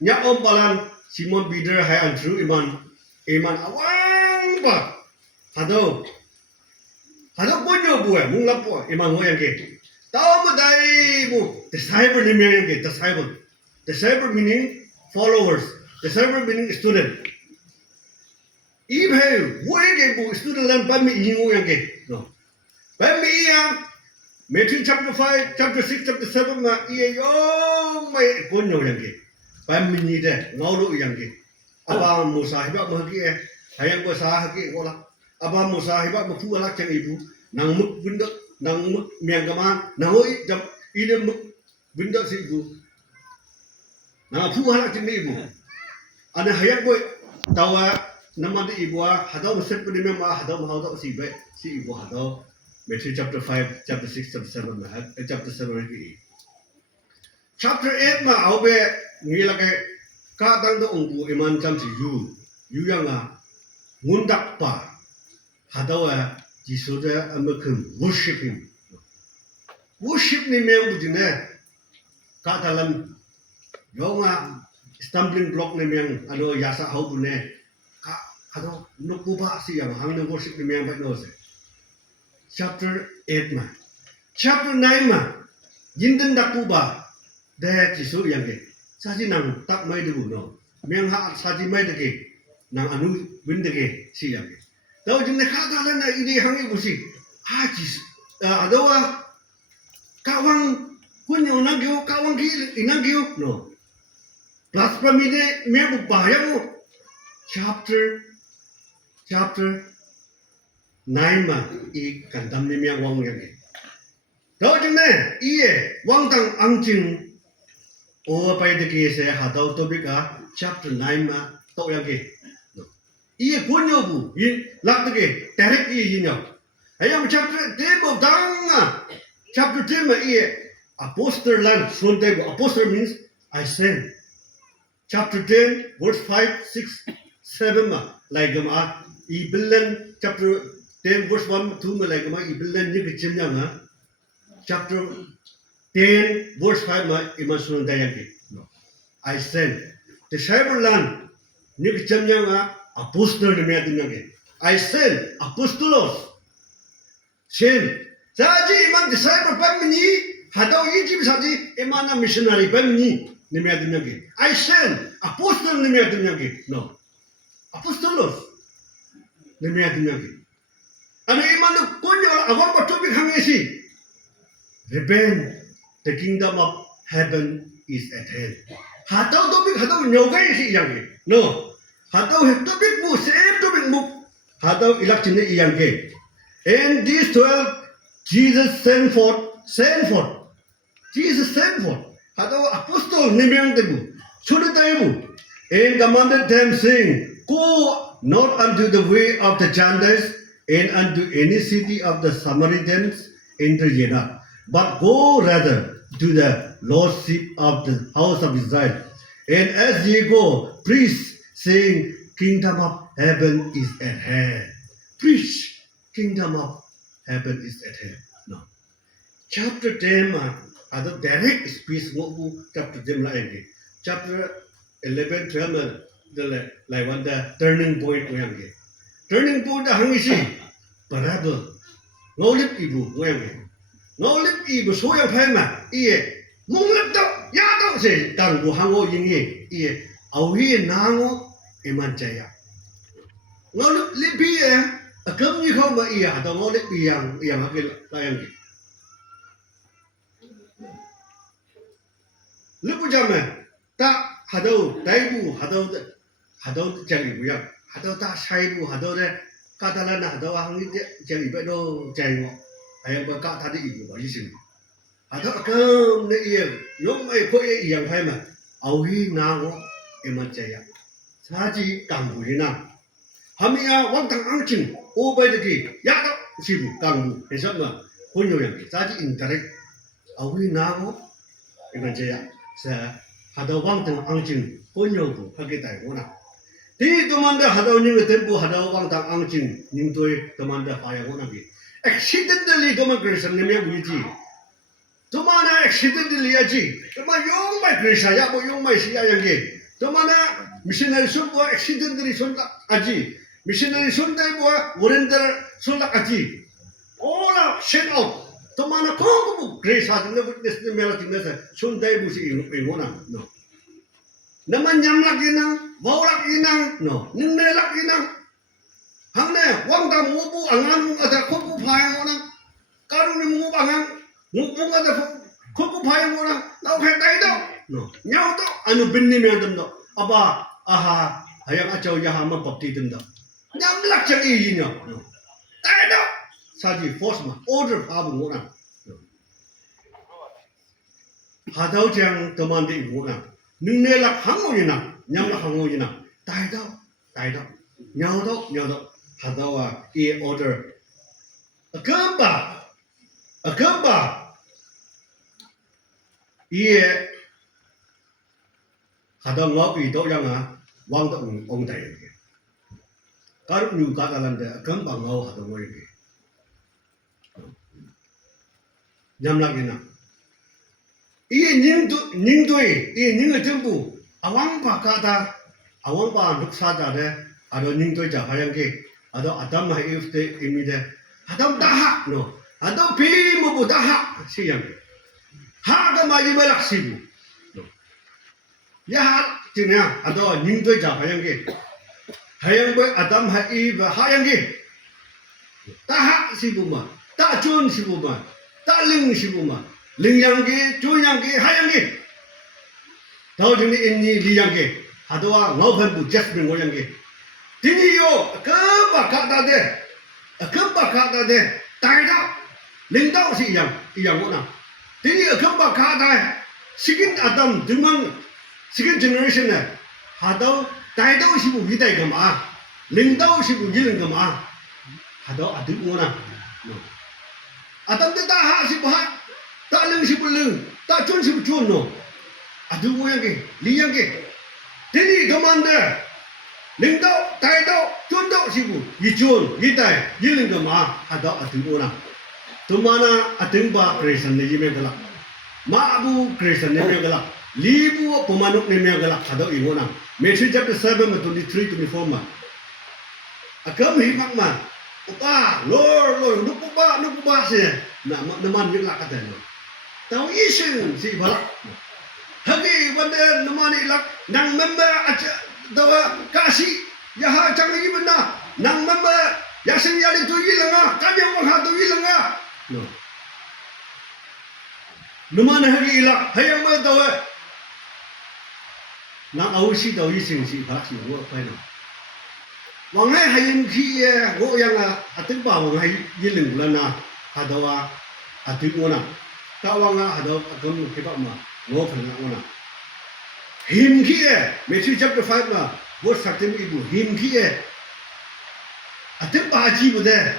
nya om balan Simon Peter hai Andrew iman awang ba hatau bonyo buai mung lapo iman ho yang ke tau mo dai bu disciple ni yang ke disciple meaning followers, disciple meaning student. Ibhe wo ke bu student lan pa mi ingo yang ke no Bami yang Matthew chapter 5, chapter 6, chapter 7 ma iya yo mai konyo yang ke. Bami ni de ngau yang ke. Aba musahibak mo ki hayang ko sah ki wala. Aba musahibak mo fu ala chang ibu nang muk bindok nang muk miang kama nang oi jam ide muk bindok si ibu. Nang fu ala chang ibu. Ana hayang ko tawa nama di ibu hadau set ko di mema hadau si ibu hadau Matthew chapter 5, chapter 6, chapter 7, chapter 7, chapter 8 ma au be ngi la ke ka tang do ongbu iman cham si yu yang ngundak pa hadau Jesus de amakum worship him ni meng bu ne katalan yo nga stumbling block ni yang ano yasa hau bune ka ano nukbuba si yang hang ne worship ni yang no se chapter 8 ma chapter 9 ma jindan dakuba de jisu yang ke saji nang tak mai de no miang ha saji mai de ke nang anu win de ke si yang ke tau jing ne katalan na ini hang ibu si ha jisu adawa kawang kunyo nagyo kawang ki inagyo no blasphemy de me bu bayang chapter 9 ma i kandam ni miang wang yang do jing ne iye wang tang angjing o pai de ke se ha dau to bika chapter 9 ma to yang ke iye kunyo bu yin lak de ke direct i yin yo ayam chapter 10 bo dang chapter 10 ma iye apostle land sunday apostle means I send chapter 10 verse 5 6 7 ma like ma I billion chapter 10 verse 1 2 ma like ma I billion ni bichim ya ma chapter 10 verse 5 ma ima sunday ya ki I send the cyber land ni bichim ya ma apostle ni me din ya I send apostolos send saji iman disciple pamni hadau Egypt saji imana missionary pamni ni me din ya I send apostle ni me din ya no apostolos ni me din ya ano imano kunyo awang patubig hangisi repent the kingdom of heaven is at hand hadau tubig hadau nyogay si yang no hadau tubig mu same tubig mu hadau ilak chine iyang ke and these 12 Jesus sent forth Jesus sent forth hadau apostle nimyang tebu sudatebu and commanded them saying go not unto the way of the Gentiles and unto any city of the Samaritans enter ye not but go rather to the lost sheep of the house of Israel and as ye go preach saying kingdom of heaven is at hand preach kingdom of heaven is at hand no chapter 10 ma ada direct speech ngobu chapter 10 la enge chapter 11 12 ma the like one the turning point mo yang turning point da hangisi parable ngolip ibu mo yang ngolip ibu so yang phai ma iye monglip do ya do se dang bu hango yin ye iye au hi nango iman jaya ngolip lipi e akam ni khau ma iya da ngolip yang hakil la yang lupu jame ta hadau daibu hadau jang ibu yang hadau ta saibu hadau de katalan hadau hangi jang ibu do jang ayam ba ka tadi ibu ba yisin hadau akam ne iya yong ai ko ye yang hai ma au hi na ngo eman jaya saji kambu hina hamia wang tang angchin o bai de ki ya do sibu kambu esok ma punyo yang saji indirect au hi na ngo eman jaya sa hadau wang tang angjing punyo bu hage dai gona ti tomanda hadau ning tempo hadau wang tang angjing ning toi tomanda pa yang gona bi accidentally goma gresham ne me buji tomanda accidentally aji toma yong mai gresha ya bo yong mai sia yang ge tomanda missionary sun bo accidentally sun aji missionary sun dai bo volunteer sun aji ola send out tomana kong grace ha ne witness ne mela tinasa sundai bu si ingona no naman nyam lagi nang bau lagi nang no ning ne lagi nang hang ne wang ta mu bu angan mu ada ko bu phai ngona karu ni mu angan mu ada ko bu phai ngona nau khai dai do no nyau to anu bin ni me dam do aba aha hayang achau ya ha ma papti dam do nyam lak chang i yin no dai do saji force ma order pa bu ngona hadau jang teman di ibu na ning ne lak hango yina nyam lak hango yina dai do nyau do hadau a e order akamba ye hadau ngau i do yang a wang do ong dai karu nyu ka kalan de akamba ngau hadau ngoi nyam lak yina ning jembu awang pa kata awang pa duksa da de ado ning doi ja hayang ke ado adam ha if te imi de adam daha no ado pi mu bu daha siyang ha ga ma yi ba lak sibu no ya ha jingya ado ning doi ja hayang ke hayang ba adam ha i ba hayang ke daha sibu ma ta chun sibu ma ta ling sibu ma ling yang ke chun yang ke hayang ke tao jing ni in ni li yang ke ado wa ngau phan bu just bring ngo yang ke Tini yo ke bakata de tai da ling dao si yang wo na tini ke bakata sigin adam dimang sigin generation ne ha dao tai dao si bu gi dai ga ma ling dao si bu gi ling ga ma ha dao adu wo na adam de ta ha si bu ha ta ling si bu ling ta chun si bu chun no adu wo yang ke li yang ke tini ga man de领导、带导、军导是不？一军一带一人个马，还到阿丁我那，都嘛那阿丁把克里斯那一面个啦，马布克里斯那边个啦，利布布马努那边个啦，还到一我那。Matthew chapter 7 23 24 嘛，阿咁希望嘛，爸，Lord，努不爸是，那么你拉个的咯，到医生是不啦？Hagi wanda namani lak nang member aja dawa kasih ya ha jangan ini benar nang member ya senyali tu ilanga kan yang mengha tu ilanga no namani hagi ilak hayang me dawa nang awsi dawi sing si ba si wo pai no wangai hayang ki wo yang atin ba wangai yiling bulana hadawa atin wona ta wanga hadaw agam ke ba ma ngô phần ngã ngô him khi Matthew chapter 5 là verse 13 ibu him khi atik ba aji bu de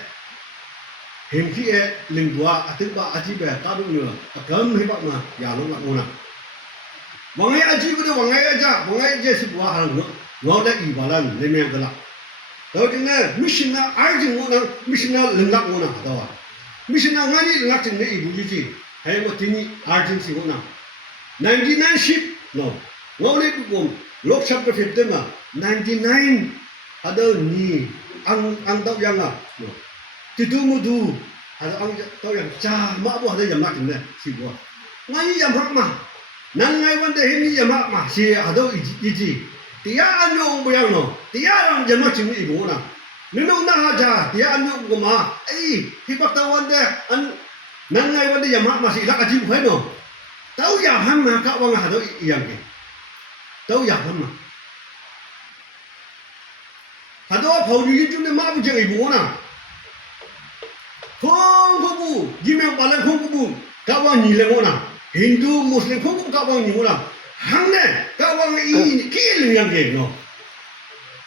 him khi ling dua atik ba aji be ta du nyo akam he ba ma ya lo ngã ngô wangai aji bu de wangai je si bua hang ngô da i ba lan le me ga la do jing ne mission na ai jing ngô na mission na ling ngã ngô na da wa mission na ngani ngã jing ne ibu ji hai mo tini arjin si ngô na 99 sheep no ngoleh bukum Luke chapter 15 ma 99 ada ni ang tau yang no tidu mudu ada ang tau yang cha ma bu ada yang nak ne si bu ngai yang hak ma nang ngai wan de ni yang hak ma si ada iji dia anyo bu yang no dia ang yang nak cing ibu na ninu na haja dia anyo bu ma hibak tawan de an nang ngai wan de yang hak ma si lak aji bu hai no tau ya hamma ka wang hado iyang ke tau ya hamma hado phau yu ju ne ma bu je ibu na khong ko bu jime balan khong ko bu ka wang ni le na hindu muslim khong ko ka wang ni na hang ne ka wang i ki le yang ke no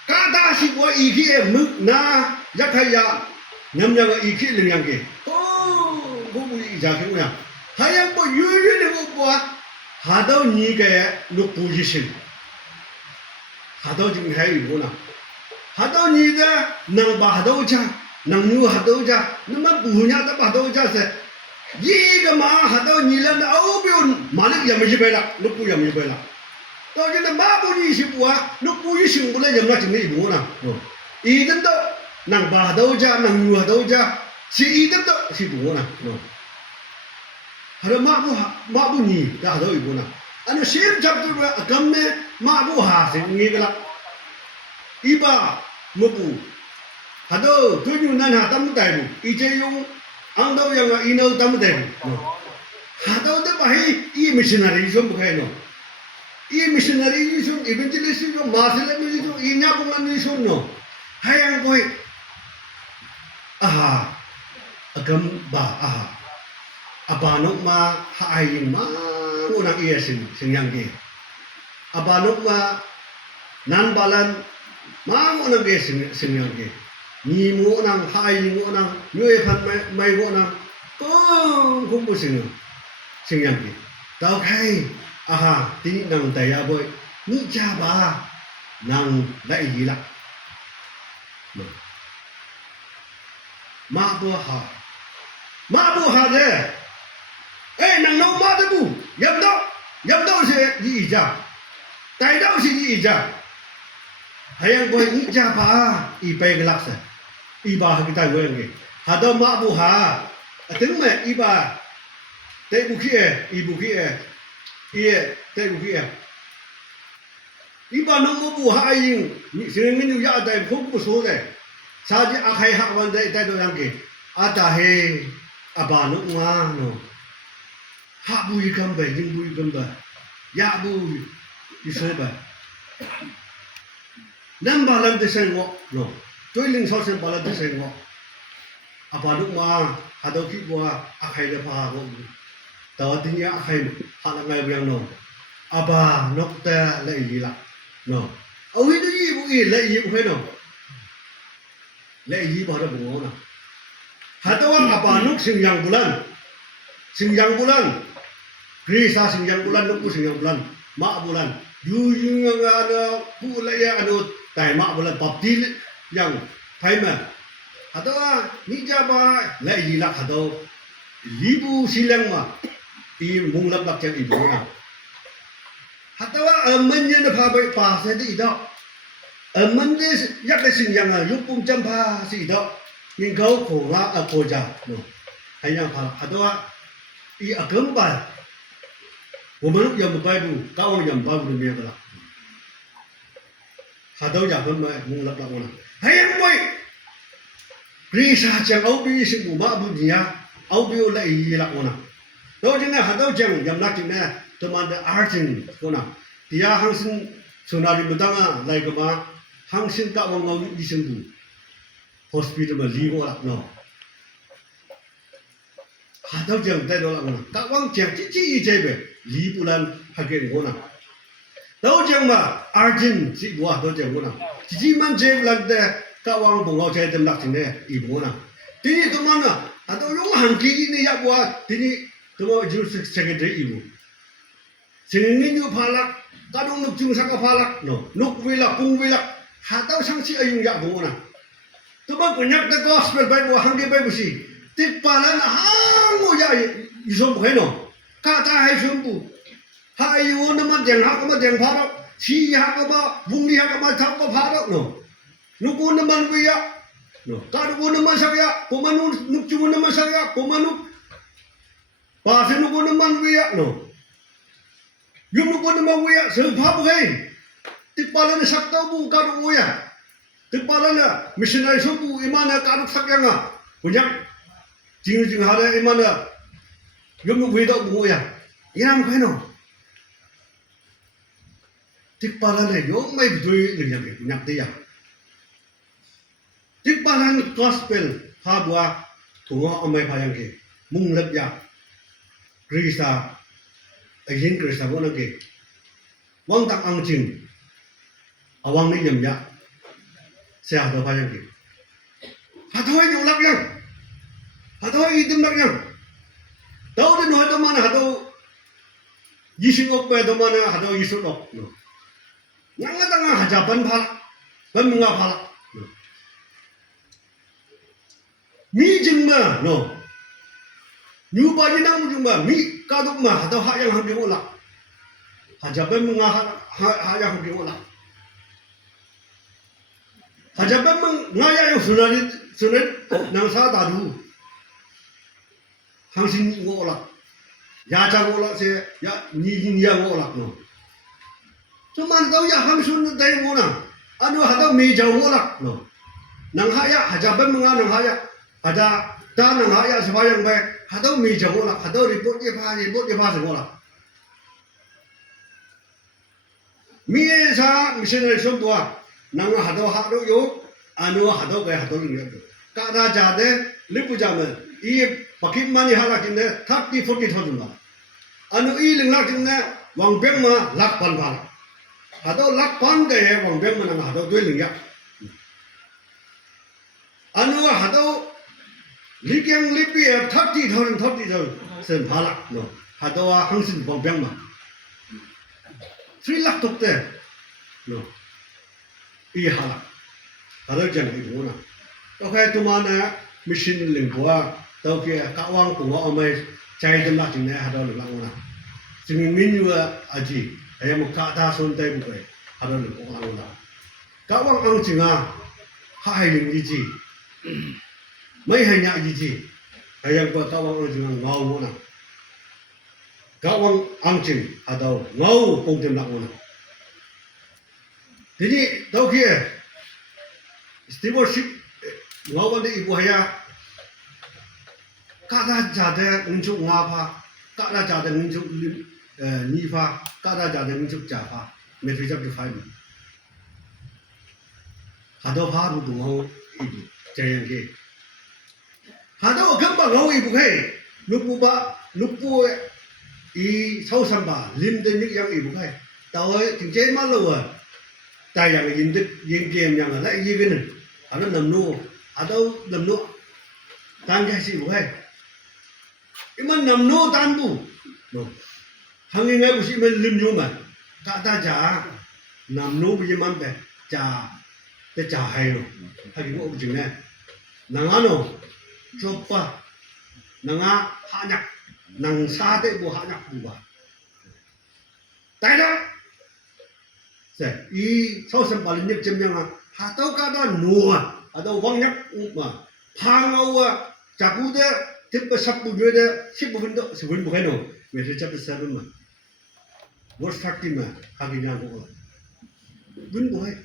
ka da si bo i ki e mu na yakaya nyam nyam i ki le yang ke ko bu i ja ke ya hayang bo yu ne bo bo hadau ni ke lu position hadau jing hai bo na hadau ni da nang ba hadau cha nang nu hadau cha nama bu nya da ba hadau cha se yi ga ma hadau ni la au biun malik ya mi be la lu pu ya mi be la to je na ma bu ni si bu a lu pu yi sing bu le yam na jing ni bo na i den do nang ba hadau cha nang nu hadau cha si i den do si bo na no hada ma bu ni da hado ibu na ano same chapter ba agam me ma bu ha se ngi gala iba mo bu hado tu nyu nan ha tam dai bu I je yung ang do yang ino tam dai bu hado de ba hi I missionary som bu khai no I missionary som evangelist som masala ni som I nya bu ni som no hayang koi aha agam ba aha abanok ma haaying ma unang iya sing yang ge abanok ma nan balan ma unang ge sing yang ge ni mo nang haaying mo nang yue phan mai mo nang kung bu sing yang ge tao khai aha ti nang daya boy ni cha ba nang dai yi la ma bu ha de nang no ma de bu yam do se di ija tai do si di ija hayang boy ni ja ba I pe gelak se I ba kita gue nge hado ma bu ha atung me I ba te bu ki I bu ki te bu ki I ba no mo bu ha yin ni se ngi nu ya dai phu bu so de sa ji a khai ha wan de tai do yang ke ata he aba no ma no ha bu yi kam ba yin bu yi kam ba ya bu yi so ba nam ba lam de sen ngo no toi ling so sen ba la de sen ngo aba no ma ha do ki bo a khai de pha go ta tin ya khai ha la ngai yang no aba nok ta lai li la no awi de yi bu yi lai yi bu khai no lai yi ba da bu ngo na ha do aba nok sing yang bulan Krista sing yang bulan nuk sing yang bulan ma bulan yu yu nga bu la ya anu tai ma bulan pap ti yang thai ma hado ni ja ba la yi la hado li bu silang ma I mung lap lap chang I bu na hado men yen pha bai pa se di do men de yak de sing yang yu pum cham pha si do ning gao ko nga a ko ja no hai yang pha hado I agam ba 我们也不摆布，搞我也不摆布的面子了。还都讲分买，我了我了。还因为，为啥讲欧比是不马不尼啊？欧比有来伊了我呢。到今呢还都讲，也那今呢，他妈的20我呢，底下行情从哪里不当啊？来个嘛，行情搞我们医生部 ，hospital 嘛离我了喏。还都讲带到了我呢，搞我讲这这呗。 Li bulan hagen gona. Tau jang ma arjin si buah tau jang gona. Ji man je bulan de kawang bungau je tem lak sine I gona. Tini tu mana? Atau yung hangki ini ya buat tini tu mau jurus secretary ibu. Singin yu palak, kadung nuk jung saka palak no. Nuk wilak pung wilak. Hatau sangsi ayung ya gona. Tu mau banyak the gospel Bible hangki Bible si. Tik palan hangu ya isom bukan kata hai sumbu hai yo na ma jeng ha ma jeng pha do chi ha ka ma vung li ha ka ma thap ka pha do no nu ko na man wi ya no ka do na ma sa ya ko ma nu chu na ma sa ya ko ma nu pa se nu ko na man wi ya no yu nu ko na ma wi ya se pha bu gai tik pa la na sak ta bu ka do ya tik pa la na missionary sumbu imana ka do sak ya nga punya jing jing ha da imana Yung nung widaw bungo yan. Yan ang kano. Tik pala na yung may bidoy lang yan. Kunyak diya. Tik pala na gospel. Habwa. Tungo ang may payang ke. Mung labya. Krista. Ayin Krista mo nang ke. Wang tak ang jing. Awang ni yam ya. Siya daw payang ke. Hatoy yung lak yan. Hatoy itim lak yan. Tau din ho to mana hado yising ok pe to mana hado yisuk ok no nga tanga hajaban phala ban nga phala mi jingma no nyu ba ni nam jingma mi ka duk ma hado ha yang hang ola hajaban nga ha yang hang ola hajaban nga ya yang sunat nang sa ta du 당신 오라 야장 오라 야 니야 오라 너 좀만 더 야 함순 대 뭐나 아주 하다 메자 오라 너 낭하야 하자번 mga 낭하야 하다 다 낭하야 세바양 배 하다 메자 오라 하다 리포트 파서 오라 미에사 미션을 좀 도와 낭 하다 하도 요 아노 하다 배 하다 링 까다 자데 리푸자면 이 Pakai mani halak ini 30-40,000 lah. Anu i lenglak ini wang beng ma lakpan bala. Hado lakpan gaya wang beng mana hado dua lingya. Anu hado likyang lipi 30,000 sen bala no. Hado hangsin wang beng ma. 3 lakh tokte no. I halak. Hado jangan itu mana. Oke tu mana mesin lingkua. Tau kia kawang của họ mày cai dem la jing ne ha do lu lang na jing min yu aji ai mo ka ta son tai bu kai ha do lu lang na ka wang ang jing a ha hai ling ji ji mai hai nya ji ji ai yang ko ka wang ang jing ngau mo na ka wang ang jing ha do ngau pong dem lang na jadi tau kia stewardship ngau ban de ibu haya kada jada ngunjuk ngapa kada jada ngunjuk nifa kada jada ngunjuk japa metri jap de fai hado pha bu ngau ibu jayang ke hado gamba ngau ibu kai lupu i sau sam ba lim de nik yang ibu kai tao ting chen ma lo tai yang yin de yin game yang la yi gen ana nam nu ado nam nu tan ga si ibu kai iman nam nu tan bu no hangin ngai bu si men lim yu ma ka ta ja nam nu bi man be ja te ja hai no ha gi mo bu jing ne nang ano chopa nang a ha nyak nang sa te bu ha nyak bu ba tai da se i sau sam pa lim jem yang ha tau ka da nu a do wang nyak ma phang au ja bu de tiếp tục sắp bùi de 10 分钟10 分不开弄，每次接的7嘛，我发的嘛，还给人家过了，分不开。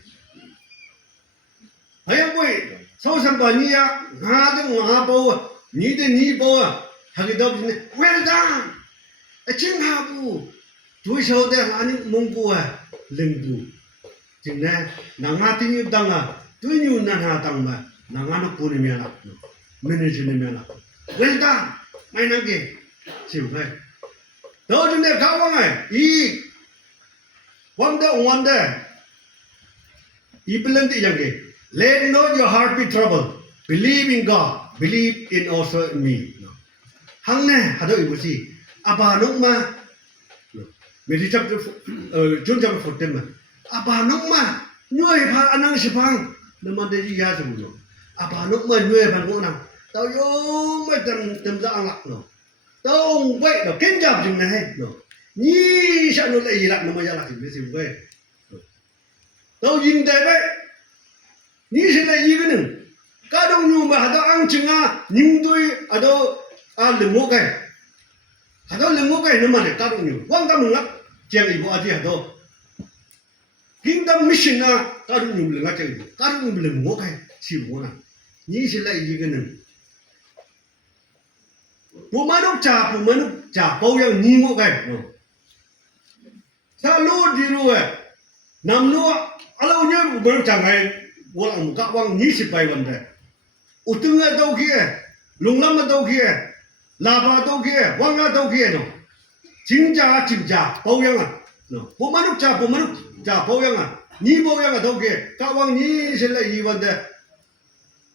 哎呀喂，早上把你呀，俺的俺包啊，你的你包啊，还给到呢，well done，真好不？最少的俺的蒙古啊，领不，真的，那俺的你当啊，对你那啥当嘛，那俺的过里面了，manager 里面了。well done mai nang ke chịu thôi đó chúng ta khao vang này ý wonder ý bên đi yang ke let not your heart be troubled believe in God believe in also in me hang ne hado ibu si apa nung ma meri chap jun chap phut tem apa nung ma nyoi pha anang sipang namon de ji ya su apa nung ma nyoi pha ngo nang tao vô mấy tầm ra ăn lặng rồi tao vậy nó kinh giảm chừng này rồi nhí sao nó lại gì lặng nó mà ra lặng thì cái gì vậy tao nhìn thấy vậy nhí sẽ lại gì cái nữa cả đông nhiều mà tao ăn chừng nhưng tôi ở đâu đừng ngô cái đừng ngô cái nó mà để cả đông nhiều quan tâm lắm chèn gì bỏ đi ở đâu kingdom mission cả đông nhiều là cái cả đông nhiều đừng ngô cái chịu ngô nào nhí sẽ lại gì cái nữa bố má đốc trả bao nhiêu nhiều ngộ cái sao lúa đi rồi nằm lúa alo nhớ bố má đốc trả ngày bố làm các băng 20 bài vấn đề ủ tương ở đâu kia lùng lâm ở đâu kia là ba đâu kia quang ở đâu kia nó chính trả bao nhiêu bố má đốc trả bao nhiêu nhiều bao nhiêu ở đâu kia các băng 20 là gì vấn đề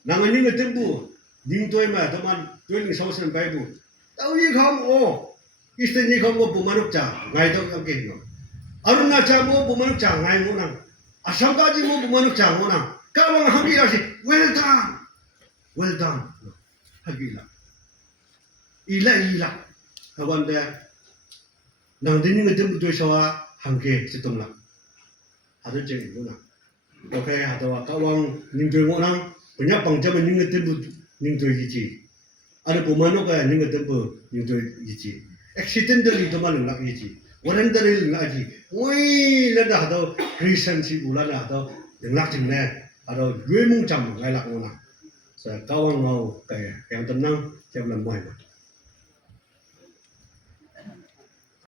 nàng ở những cái tempo nhưng tôi mà tao man tôi linh sáu sen bài bu tao như không ô Eastern như không có bố manuk trả ngày tao ăn kén rồi Arunachal mo bố manuk trả ngày mo nang Assam ka ji mo bố manuk trả mo nang ka bang hangi ra si well done hagila ila kawan dia nang din yung dem tu sawa hangke situm la ada jeng mo nang okay hatawa kawang ning tu mo nang punya pangja ning dem ning tu ji ada pemanu kaya ning tempo ning tu ji accidentally to malung lak ji voluntarily lak ji oi la da do Christian si bulan da do deng lak jing ne ada due mung cham ngai lak ngona sa kawang ngau kaya yang tenang jam lam mai